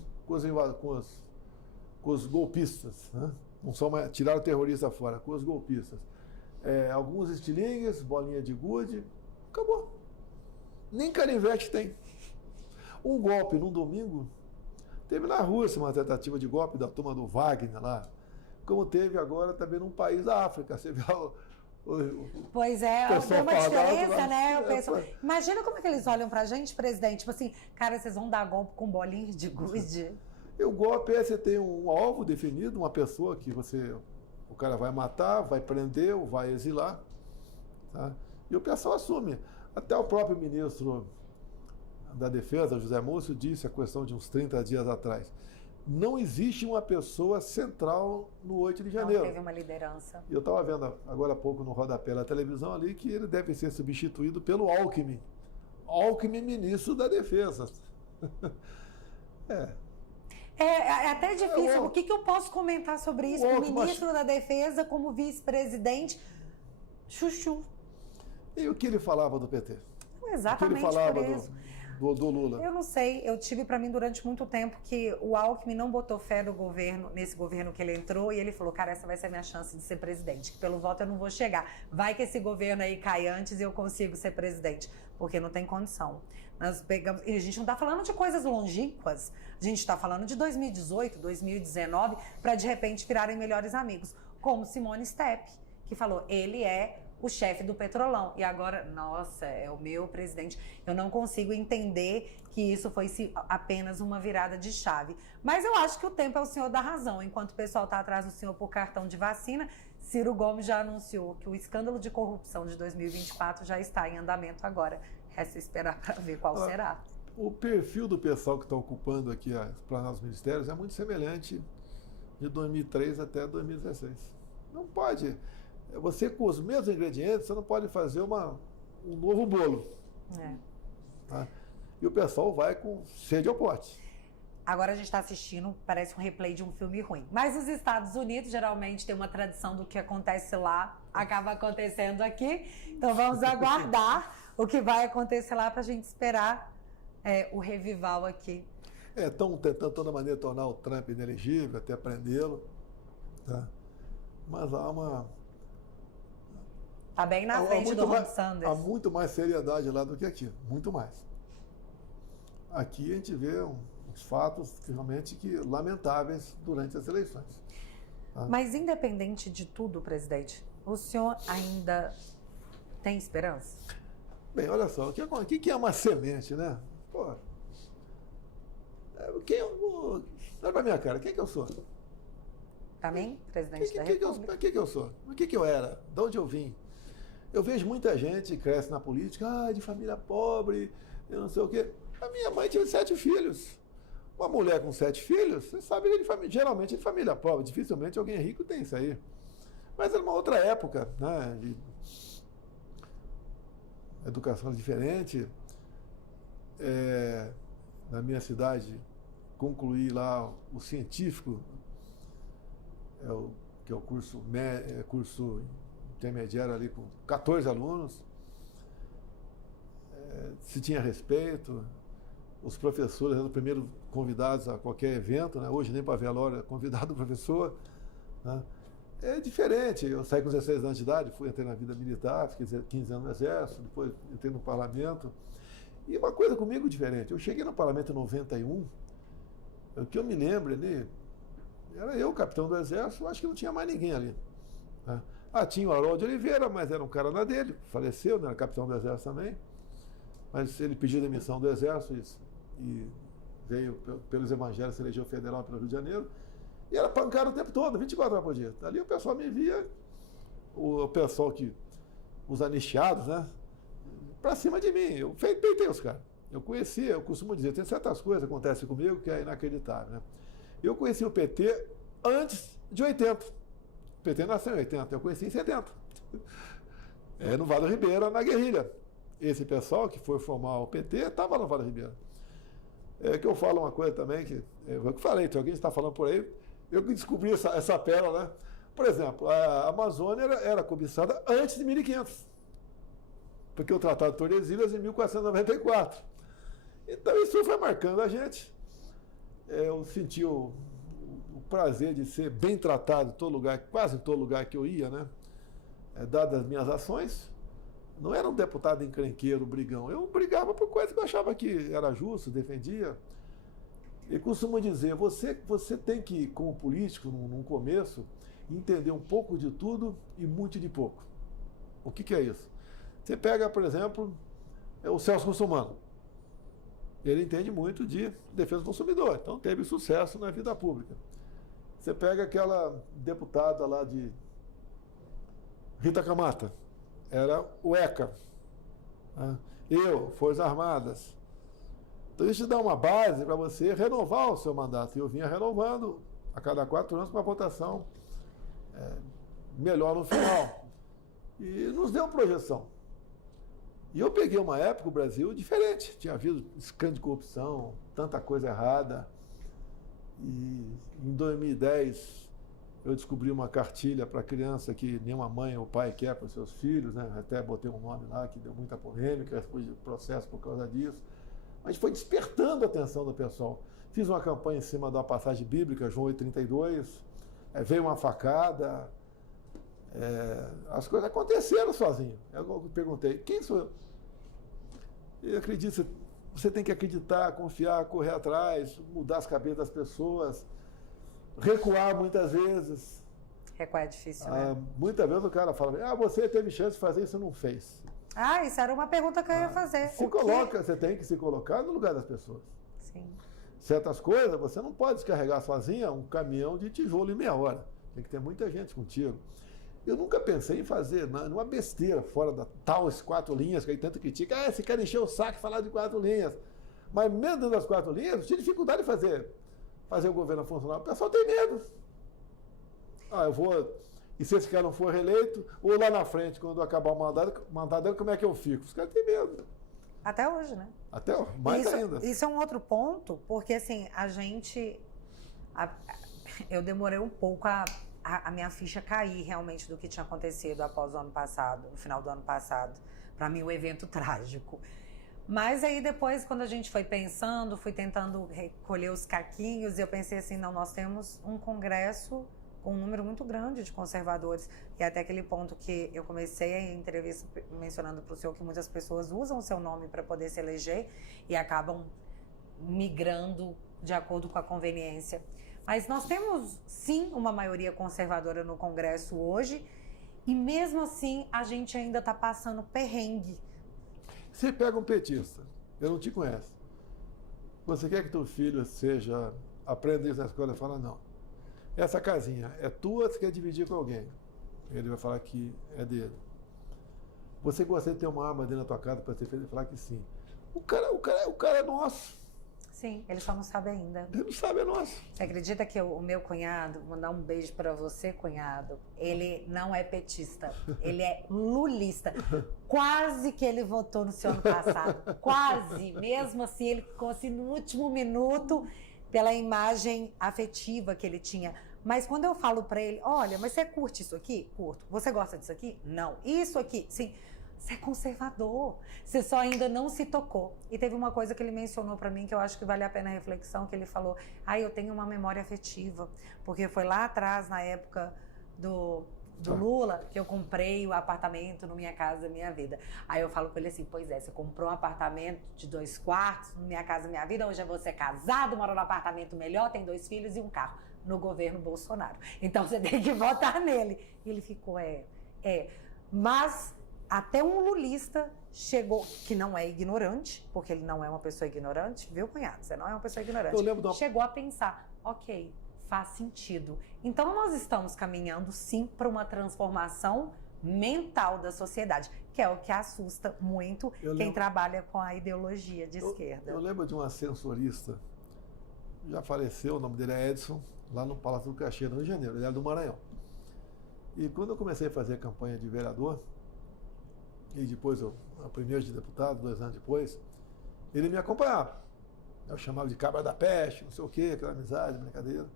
golpistas. Né? Não só tiraram o terrorista fora, com os golpistas. Alguns estilingues, bolinha de gude. Acabou. Nem canivete tem. Um golpe num domingo, teve na Rússia uma tentativa de golpe da turma do Wagner lá, como teve agora também num país da África. Você vê Pois é, tem uma diferença, né? Imagina como é que eles olham pra gente, presidente, tipo assim, cara, vocês vão dar golpe com bolinha de gude? O golpe você tem um alvo definido, uma pessoa que o cara vai matar, vai prender ou vai exilar, tá? E o pessoal assume. Até o próprio ministro da Defesa, José Múcio, disse a questão de uns 30 dias atrás. Não existe uma pessoa central no 8 de janeiro. Não teve uma liderança. Eu estava vendo agora há pouco no rodapé da televisão ali que ele deve ser substituído pelo Alckmin. Alckmin, ministro da Defesa. É até difícil. O que eu posso comentar sobre isso? O ministro da Defesa como vice-presidente, chuchu. E o que ele falava do PT? Exatamente o que ele falava por isso. Do Lula? Eu não sei, eu tive para mim durante muito tempo que o Alckmin não botou fé no governo, nesse governo que ele entrou, e ele falou, cara, essa vai ser a minha chance de ser presidente, que pelo voto eu não vou chegar. Vai que esse governo aí cai antes e eu consigo ser presidente, porque não tem condição. Nós pegamos, e a gente não está falando de coisas longínquas, a gente está falando de 2018, 2019, para de repente virarem melhores amigos, como Simone Stepp, que falou, ele é o chefe do Petrolão. E agora, nossa, é o meu presidente. Eu não consigo entender que isso foi apenas uma virada de chave. Mas eu acho que o tempo é o senhor da razão. Enquanto o pessoal está atrás do senhor por cartão de vacina, Ciro Gomes já anunciou que o escândalo de corrupção de 2024 já está em andamento agora. Resta esperar para ver qual será. O perfil do pessoal que está ocupando aqui as planadas dos ministérios é muito semelhante de 2003 até 2016. Não pode... Você, com os mesmos ingredientes, você não pode fazer um novo bolo. Tá? E o pessoal vai com sede ao pote. Agora a gente está assistindo, parece um replay de um filme ruim. Mas os Estados Unidos geralmente tem uma tradição do que acontece lá, acaba acontecendo aqui. Então vamos aguardar o que vai acontecer lá para a gente esperar o revival aqui. Estão tentando de toda maneira tornar o Trump inelegível, até prendê-lo. Tá? Mas há uma... Está bem na frente do Ron Sanders. Há muito mais seriedade lá do que aqui, muito mais. Aqui a gente vê uns fatos realmente lamentáveis durante as eleições. Tá? Mas independente de tudo, presidente, o senhor ainda tem esperança? Bem, olha só, o que é uma semente, né? Pô, olha pra minha cara, quem que eu sou? Para mim, presidente da República? Quem que eu sou? O que eu era? De onde eu vim? Eu vejo muita gente que cresce na política, de família pobre, eu não sei o quê. A minha mãe tinha 7 filhos. Uma mulher com 7 filhos, você sabe que geralmente é de família pobre, dificilmente alguém rico tem isso aí. Mas era uma outra época, né? De educação diferente. Na minha cidade, concluí lá o científico, que é o curso intermediário ali com 14 alunos, se tinha respeito, os professores eram os primeiros convidados a qualquer evento, né? Hoje nem para velório é convidado o professor. Né? É diferente. Eu saí com 16 anos de idade, entrei na vida militar, fiquei 15 anos no Exército, depois entrei no Parlamento. E uma coisa comigo diferente. Eu cheguei no Parlamento em 91, o que eu me lembro ali, era eu, capitão do Exército, acho que não tinha mais ninguém ali. Né? Tinha o Harold de Oliveira, mas era um cara na dele, faleceu, né? Era capitão do Exército também. Mas ele pediu demissão do Exército e veio pelos evangelhos, se elegeu federal pelo Rio de Janeiro, e era pancada o tempo todo, 24 horas por dia. Ali o pessoal me via, o pessoal os anistiados, né, pra cima de mim. Eu peitei os caras. Eu conhecia, eu costumo dizer, tem certas coisas que acontecem comigo que é inacreditável, né. Eu conheci o PT antes de 80. O PT nasceu em 80, eu conheci em 70. No Vale do Ribeira, na guerrilha. Esse pessoal que foi formar o PT estava no Vale do Ribeira. É que eu falo uma coisa também, que eu falei, tem alguém que está falando por aí, eu que descobri essa pérola, né? Por exemplo, a Amazônia era cobiçada antes de 1500, porque o Tratado de Tordesilhas em 1494. Então isso foi marcando a gente. Eu senti o prazer de ser bem tratado em todo lugar, quase em todo lugar que eu ia, né? Dadas as minhas ações. Não era um deputado encrenqueiro, brigão. Eu brigava por coisas que eu achava que era justo, defendia. E costumo dizer, você tem que, como político, num começo, entender um pouco de tudo e muito de pouco. O que é isso? Você pega, por exemplo, o Celso Russomano. Ele entende muito de defesa do consumidor, então teve sucesso na vida pública. Você pega aquela deputada lá de Rita Camata, era o ECA. Né? Forças Armadas. Então isso dá uma base para você renovar o seu mandato. E eu vinha renovando a cada 4 anos com uma votação melhor no final. E nos deu projeção. E eu peguei uma época, o Brasil, diferente. Tinha havido escândalo de corrupção, tanta coisa errada. E em 2010 eu descobri uma cartilha para criança que nenhuma mãe ou pai quer para os seus filhos, né? Até botei um nome lá que deu muita polêmica, depois de processo por causa disso. Mas foi despertando a atenção do pessoal. Fiz uma campanha em cima da passagem bíblica, João 8,32, veio uma facada, as coisas aconteceram sozinho. Eu perguntei, quem sou eu? Eu acredito, você tem que acreditar, confiar, correr atrás, mudar as cabeças das pessoas, recuar muitas vezes. Recuar é difícil, né? Muitas vezes o cara fala, você teve chance de fazer isso e não fez. Isso era uma pergunta que eu ia fazer. Você tem que se colocar no lugar das pessoas. Sim. Certas coisas, você não pode descarregar sozinha um caminhão de tijolo em meia hora. Tem que ter muita gente contigo. Eu nunca pensei em fazer uma besteira fora da tais 4 linhas que aí tanto critica. Você quer encher o saco e falar de 4 linhas. Mas mesmo dentro das 4 linhas, eu tinha dificuldade de fazer o governo funcionar. O pessoal tem medo. Eu vou... E se esse cara não for reeleito, ou lá na frente, quando acabar o mandato dele, como é que eu fico? Os caras têm medo. Até hoje, né? Até hoje, mais ainda. Isso é um outro ponto, porque assim, eu demorei um pouco a minha ficha cair realmente do que tinha acontecido após o ano passado, no final do ano passado. Para mim, um evento trágico. Mas aí depois, quando a gente foi pensando, fui tentando recolher os caquinhos, e eu pensei assim, não, nós temos um congresso com um número muito grande de conservadores. E até aquele ponto que eu comecei a entrevista mencionando para o senhor que muitas pessoas usam o seu nome para poder se eleger e acabam migrando de acordo com a conveniência. Mas nós temos, sim, uma maioria conservadora no Congresso hoje, e mesmo assim a gente ainda está passando perrengue. Você pega um petista, eu não te conheço. Você quer que teu filho aprenda isso na escola? Fala, não. Essa casinha é tua, você quer dividir com alguém? Ele vai falar que é dele. Você gostaria de ter uma arma dentro da tua casa para ser feliz? Ele vai falar que sim. O cara é nosso. Sim, ele só não sabe ainda. Ele não sabe, é nosso. Você acredita que o meu cunhado, vou mandar um beijo para você, cunhado, ele não é petista, ele é lulista. Quase que ele votou no seu ano passado. Quase. Mesmo assim, ele conseguiu no último minuto, pela imagem afetiva que ele tinha. Mas quando eu falo para ele, olha, mas você curte isso aqui? Curto. Você gosta disso aqui? Não. Isso aqui? Sim. Você é conservador. Você só ainda não se tocou. E teve uma coisa que ele mencionou pra mim que eu acho que vale a pena a reflexão, que ele falou, eu tenho uma memória afetiva, porque foi lá atrás, na época do Lula, que eu comprei o apartamento no Minha Casa Minha Vida. Aí eu falo com ele assim, pois é, você comprou um apartamento de 2 quartos, no Minha Casa Minha Vida, hoje é você casado, mora num apartamento melhor, tem 2 filhos e um carro, no governo Bolsonaro. Então você tem que votar nele. E ele ficou, mas até um lulista chegou, que não é ignorante, porque ele não é uma pessoa ignorante, viu, cunhado? Você não é uma pessoa ignorante. Eu lembro chegou a pensar, ok, faz sentido. Então nós estamos caminhando sim para uma transformação mental da sociedade, que é o que assusta muito quem trabalha com a ideologia de esquerda. Eu lembro de um ascensorista, já faleceu, o nome dele é Edson, lá no Palácio do Caxias, no Rio de Janeiro, ele é do Maranhão. E quando eu comecei a fazer a campanha de vereador, e depois a primeira de deputado, 2 anos depois, ele me acompanhava. Eu chamava de cabra da peste, não sei o quê, aquela amizade, brincadeira.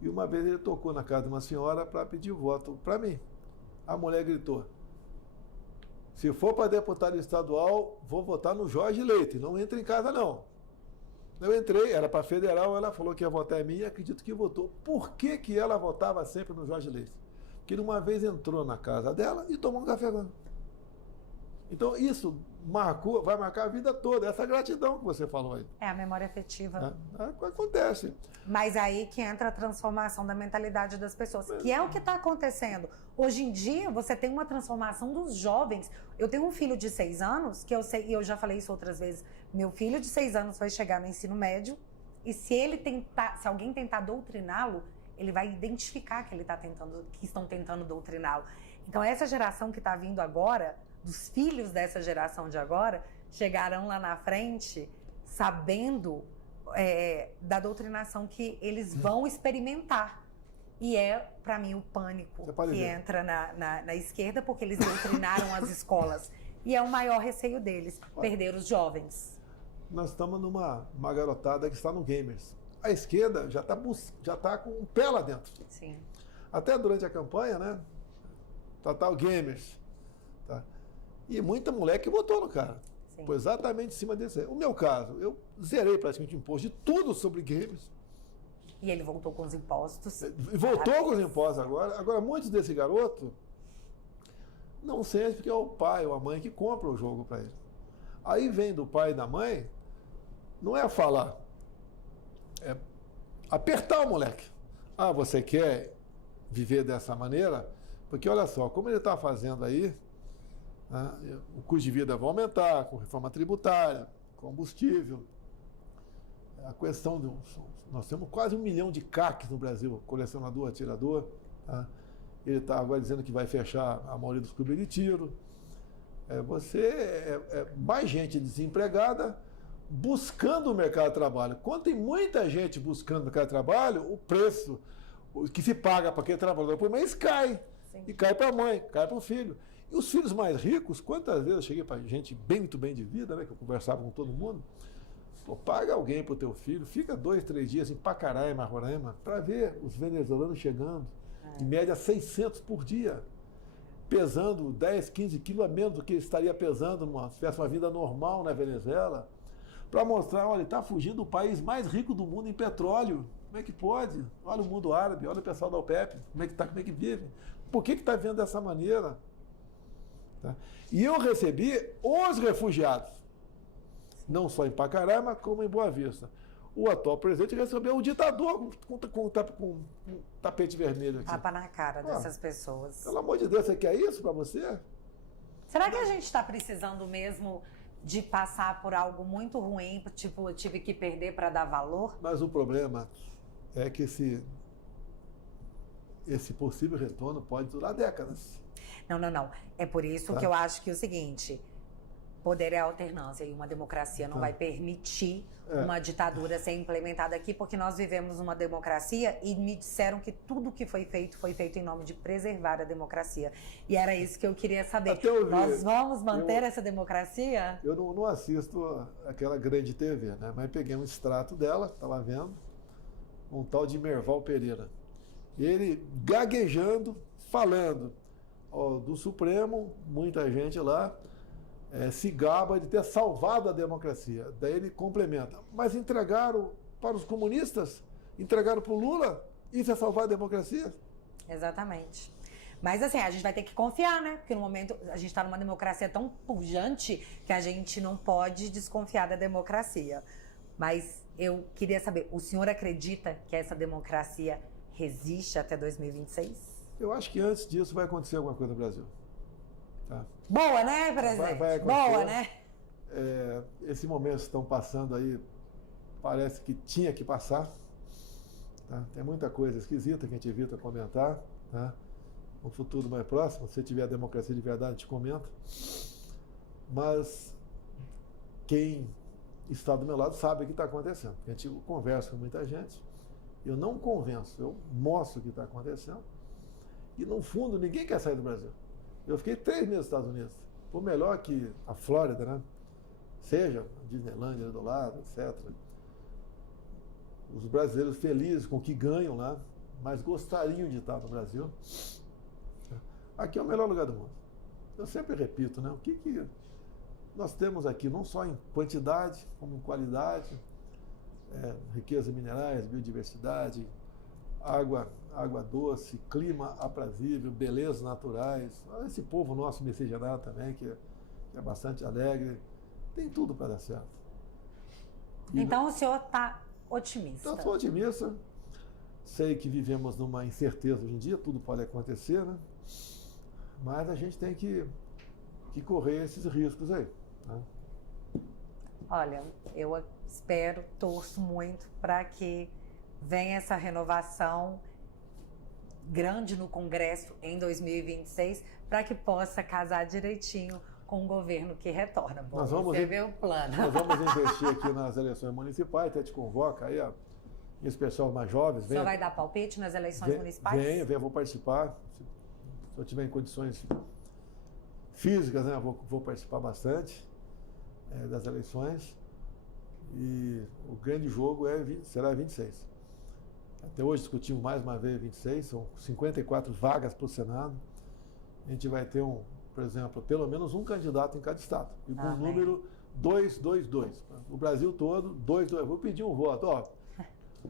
E uma vez ele tocou na casa de uma senhora para pedir voto para mim. A mulher gritou, se for para deputado estadual, vou votar no Jorge Leite, não entra em casa não. Eu entrei, era para federal, ela falou que ia votar em mim e acredito que votou. Por que ela votava sempre no Jorge Leite? Porque ele uma vez entrou na casa dela e tomou um café com ela. Então isso vai marcar a vida toda, essa gratidão que você falou aí. É a memória afetiva. Acontece. Mas aí que entra a transformação da mentalidade das pessoas, que é o que está acontecendo. Hoje em dia, você tem uma transformação dos jovens. Eu tenho um filho de 6 anos, que eu sei, e eu já falei isso outras vezes, meu filho de 6 anos vai chegar no ensino médio, e se alguém tentar doutriná-lo, ele vai identificar que estão tentando doutriná-lo. Então essa geração que está vindo agora, dos filhos dessa geração de agora, chegarão lá na frente sabendo da doutrinação que eles vão experimentar. E para mim, o pânico que entra na esquerda, porque eles doutrinaram as escolas. E é o maior receio deles, perder os jovens. Nós estamos numa garotada que está no Gamers. A esquerda já está com um pé lá dentro. Sim. Até durante a campanha, né? Tá o Gamers. Tá? E muita moleque votou no cara. Sim. Foi exatamente em cima desse. O meu caso, eu zerei praticamente o imposto de tudo sobre games. E ele voltou com os impostos. Voltou com os impostos agora. Agora, muitos desse garoto não sentem porque é o pai ou a mãe que compra o jogo para ele. Aí vem do pai e da mãe, não é falar, é apertar o moleque. Você quer viver dessa maneira? Porque olha só, como ele está fazendo aí, o custo de vida vai aumentar com reforma tributária, combustível. A questão nós temos quase 1 milhão de CACs no Brasil, colecionador, atirador. Tá? Ele está agora dizendo que vai fechar a maioria dos clubes de tiro. Mais gente desempregada buscando o mercado de trabalho. Quando tem muita gente buscando o mercado de trabalho, o preço que se paga para aquele trabalhador por mês cai. Sim. E cai para a mãe, cai para o filho. E os filhos mais ricos, quantas vezes eu cheguei para gente muito bem de vida, né, que eu conversava com todo mundo, paga alguém para o teu filho, fica 2, 3 dias em Pacaraima, Roraima, para ver os venezuelanos chegando, em média 600 por dia, pesando 10, 15 quilos a menos do que estaria pesando se tivesse uma vida normal na Venezuela, para mostrar, olha, ele está fugindo do país mais rico do mundo em petróleo. Como é que pode? Olha o mundo árabe, olha o pessoal da OPEP, como é que vive? Por que está vivendo dessa maneira? Tá? E eu recebi os refugiados, não só em Pacaraima, como em Boa Vista. O atual presidente recebeu o ditador com tapete vermelho aqui. Tapa na cara dessas pessoas. Pelo amor de Deus, você quer isso para você? Será que a gente está precisando mesmo de passar por algo muito ruim, tipo, eu tive que perder para dar valor? Mas o problema é que esse possível retorno pode durar décadas. Não. É por isso que eu acho que é o seguinte, poder é alternância e uma democracia não vai permitir uma ditadura ser implementada aqui, porque nós vivemos uma democracia e me disseram que tudo que foi feito em nome de preservar a democracia. E era isso que eu queria saber. Nós vamos manter essa democracia? Eu não assisto aquela grande TV, né? Mas peguei um extrato dela, estava vendo, um tal de Merval Pereira. Ele gaguejando, falando do Supremo, muita gente lá se gaba de ter salvado a democracia. Daí ele complementa. Mas entregaram para os comunistas? Entregaram para o Lula? Isso é salvar a democracia? Exatamente. Mas assim, a gente vai ter que confiar, né? Porque no momento a gente está numa democracia tão pujante que a gente não pode desconfiar da democracia. Mas eu queria saber, o senhor acredita que essa democracia resiste até 2026? Eu acho que antes disso vai acontecer alguma coisa no Brasil. Tá? Boa, né, presidente? Vai Boa, né? Esse momento que estão passando aí, parece que tinha que passar. Tá? Tem muita coisa esquisita que a gente evita comentar. Tá? No futuro mais próximo, se tiver a democracia de verdade, a gente comenta. Mas quem está do meu lado sabe o que está acontecendo. A gente conversa com muita gente. Eu não convenço, eu mostro o que está acontecendo. E, no fundo, ninguém quer sair do Brasil. Eu fiquei 3 meses nos Estados Unidos. Por melhor que a Flórida, né? Seja Disneylândia do lado, etc. Os brasileiros felizes com o que ganham lá, mas gostariam de estar no Brasil. Aqui é o melhor lugar do mundo. Eu sempre repito, né? O que nós temos aqui, não só em quantidade, como em qualidade, riqueza minerais, biodiversidade, água doce, clima aprazível, belezas naturais. Esse povo nosso miscigenado também, que é bastante alegre, tem tudo para dar certo. Então o senhor está otimista? Eu sou otimista. Sei que vivemos numa incerteza hoje em dia, tudo pode acontecer, né? Mas a gente tem que correr esses riscos aí. Né? Olha, eu espero, torço muito para que venha essa renovação grande no Congresso em 2026, para que possa casar direitinho com o governo que retorna. Bom, você vê o plano. Nós vamos investir aqui nas eleições municipais, até te convoca aí, esse pessoal mais jovens. O senhor vai dar palpite nas eleições municipais? Vou participar. Se eu tiver em condições físicas, né, vou participar bastante das eleições. E o grande jogo será 26. Até hoje discutimos mais uma vez 26, são 54 vagas para o Senado. A gente vai ter, por exemplo, pelo menos um candidato em cada estado. E com o número 222. O Brasil todo, 222. Vou pedir um voto.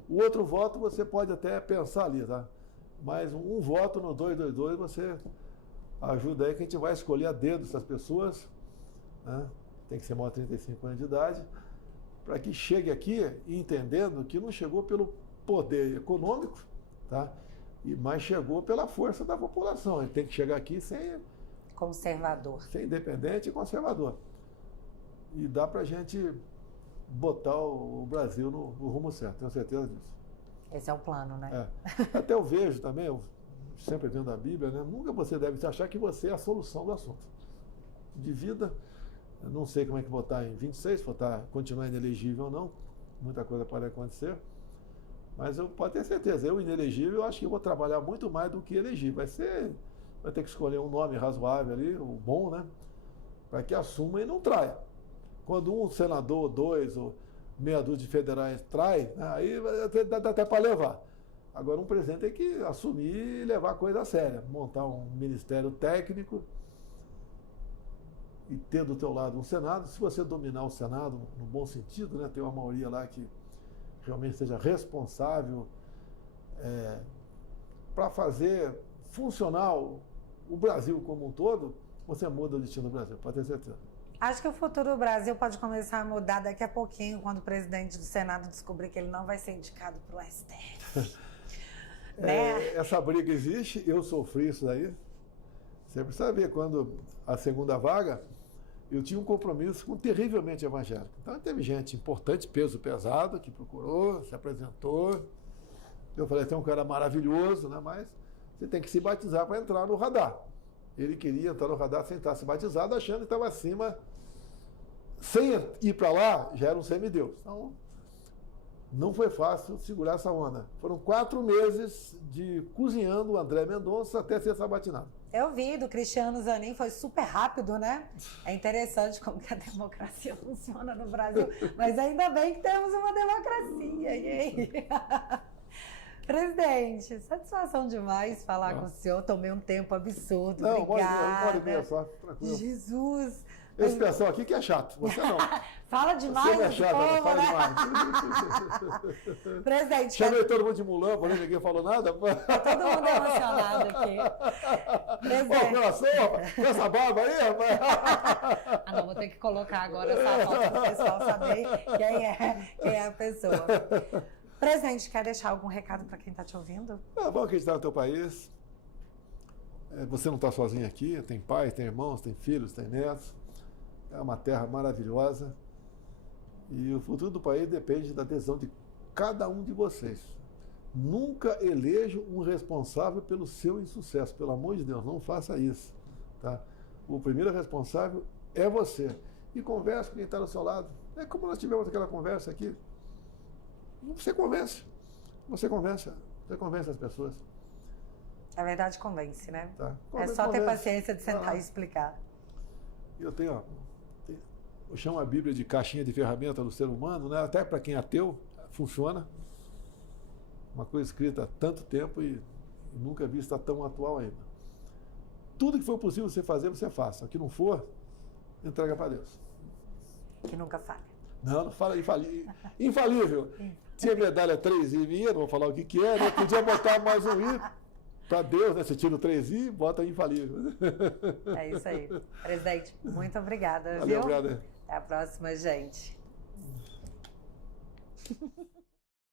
O outro voto você pode até pensar ali, tá? Mas um voto no 222 você ajuda aí que a gente vai escolher a dedo essas pessoas, né? Tem que ser maior de 35 anos de idade, para que chegue aqui entendendo que não chegou pelo poder econômico, tá? Mas chegou pela força da população. Ele tem que chegar aqui sem conservador, ser independente e conservador. E dá para a gente botar o Brasil no rumo certo, tenho certeza disso. Esse é o plano, né? Até eu vejo também, eu sempre vendo a Bíblia, né? Nunca você deve achar que você é a solução do assunto. De vida, eu não sei como é que votar em 26, se continuar inelegível ou não, muita coisa pode acontecer, mas eu posso ter certeza, eu inelegível, eu acho que eu vou trabalhar muito mais do que elegível. Vai ter que escolher um nome razoável ali, o bom, né? Para que assuma e não traia. Quando um senador, 2 ou meia dúzia de federais trai, aí dá até para levar. Agora um presidente tem que assumir e levar a coisa a séria, montar um ministério técnico e ter do teu lado um Senado. Se você dominar o Senado no bom sentido, né, ter uma maioria lá que realmente seja responsável para fazer funcionar o Brasil como um todo, você muda o destino do Brasil, pode ter certeza. Acho que o futuro do Brasil pode começar a mudar daqui a pouquinho, quando o presidente do Senado descobrir que ele não vai ser indicado para o STF. Né? Essa briga existe, eu sofri isso daí. Você precisa ver, quando a segunda vaga, eu tinha um compromisso com terrivelmente evangélico. Então teve gente importante, peso pesado, que procurou, se apresentou. Eu falei, tem um cara maravilhoso, né? Mas você tem que se batizar para entrar no radar. Ele queria entrar no radar sem estar se batizado, achando que estava acima. Sem ir para lá, já era um semideus. Então, não foi fácil segurar essa onda. Foram 4 meses de cozinhando o André Mendonça até ser sabatinado. Eu vi, do Cristiano Zanin, foi super rápido, né? É interessante como que a democracia funciona no Brasil. Mas ainda bem que temos uma democracia. E aí? Presidente, satisfação demais falar com o senhor. Tomei um tempo absurdo. Não, obrigada. uma hora e meia só, tranquilo. Jesus. Esse pessoal aqui que é chato, você não. Fala demais, Você não é chato, povo, fala né? demais. Presidente, Chamei todo mundo de mulamba, ninguém falou nada. tá todo mundo emocionado aqui. Ô, Presidente. coração, rapaz, com essa barba aí, rapaz. Ah, não, vou ter que colocar agora essa foto para o pessoal saber quem é a pessoa. Presidente, quer deixar algum recado para quem está te ouvindo? Vamos acreditar no teu país. Você não está sozinho aqui, tem pais, tem irmãos, tem filhos, tem netos. É uma terra maravilhosa. E o futuro do país depende da decisão de cada um de vocês. Nunca eleja um responsável pelo seu insucesso. Pelo amor de Deus, não faça isso. Tá? O primeiro responsável é você. E converse com quem está do seu lado. É como nós tivemos aquela conversa aqui. Você convence. Você convence as pessoas. A verdade convence, né? Tá? É só ter paciência de sentar e explicar. Eu chamo a Bíblia de caixinha de ferramenta do ser humano, né? Até para quem é ateu, funciona. Uma coisa escrita há tanto tempo e nunca vista tão atual ainda. Tudo que for possível você fazer, você faça. O que não for, entrega para Deus. Que nunca falha. Não fala infalível. Tinha medalha 3i, não vou falar o que é, né? Podia botar mais um i para Deus, né? Você tira o 3i, bota infalível. É isso aí. Presidente, muito obrigada, Valeu, viu? obrigado. Até a próxima, gente.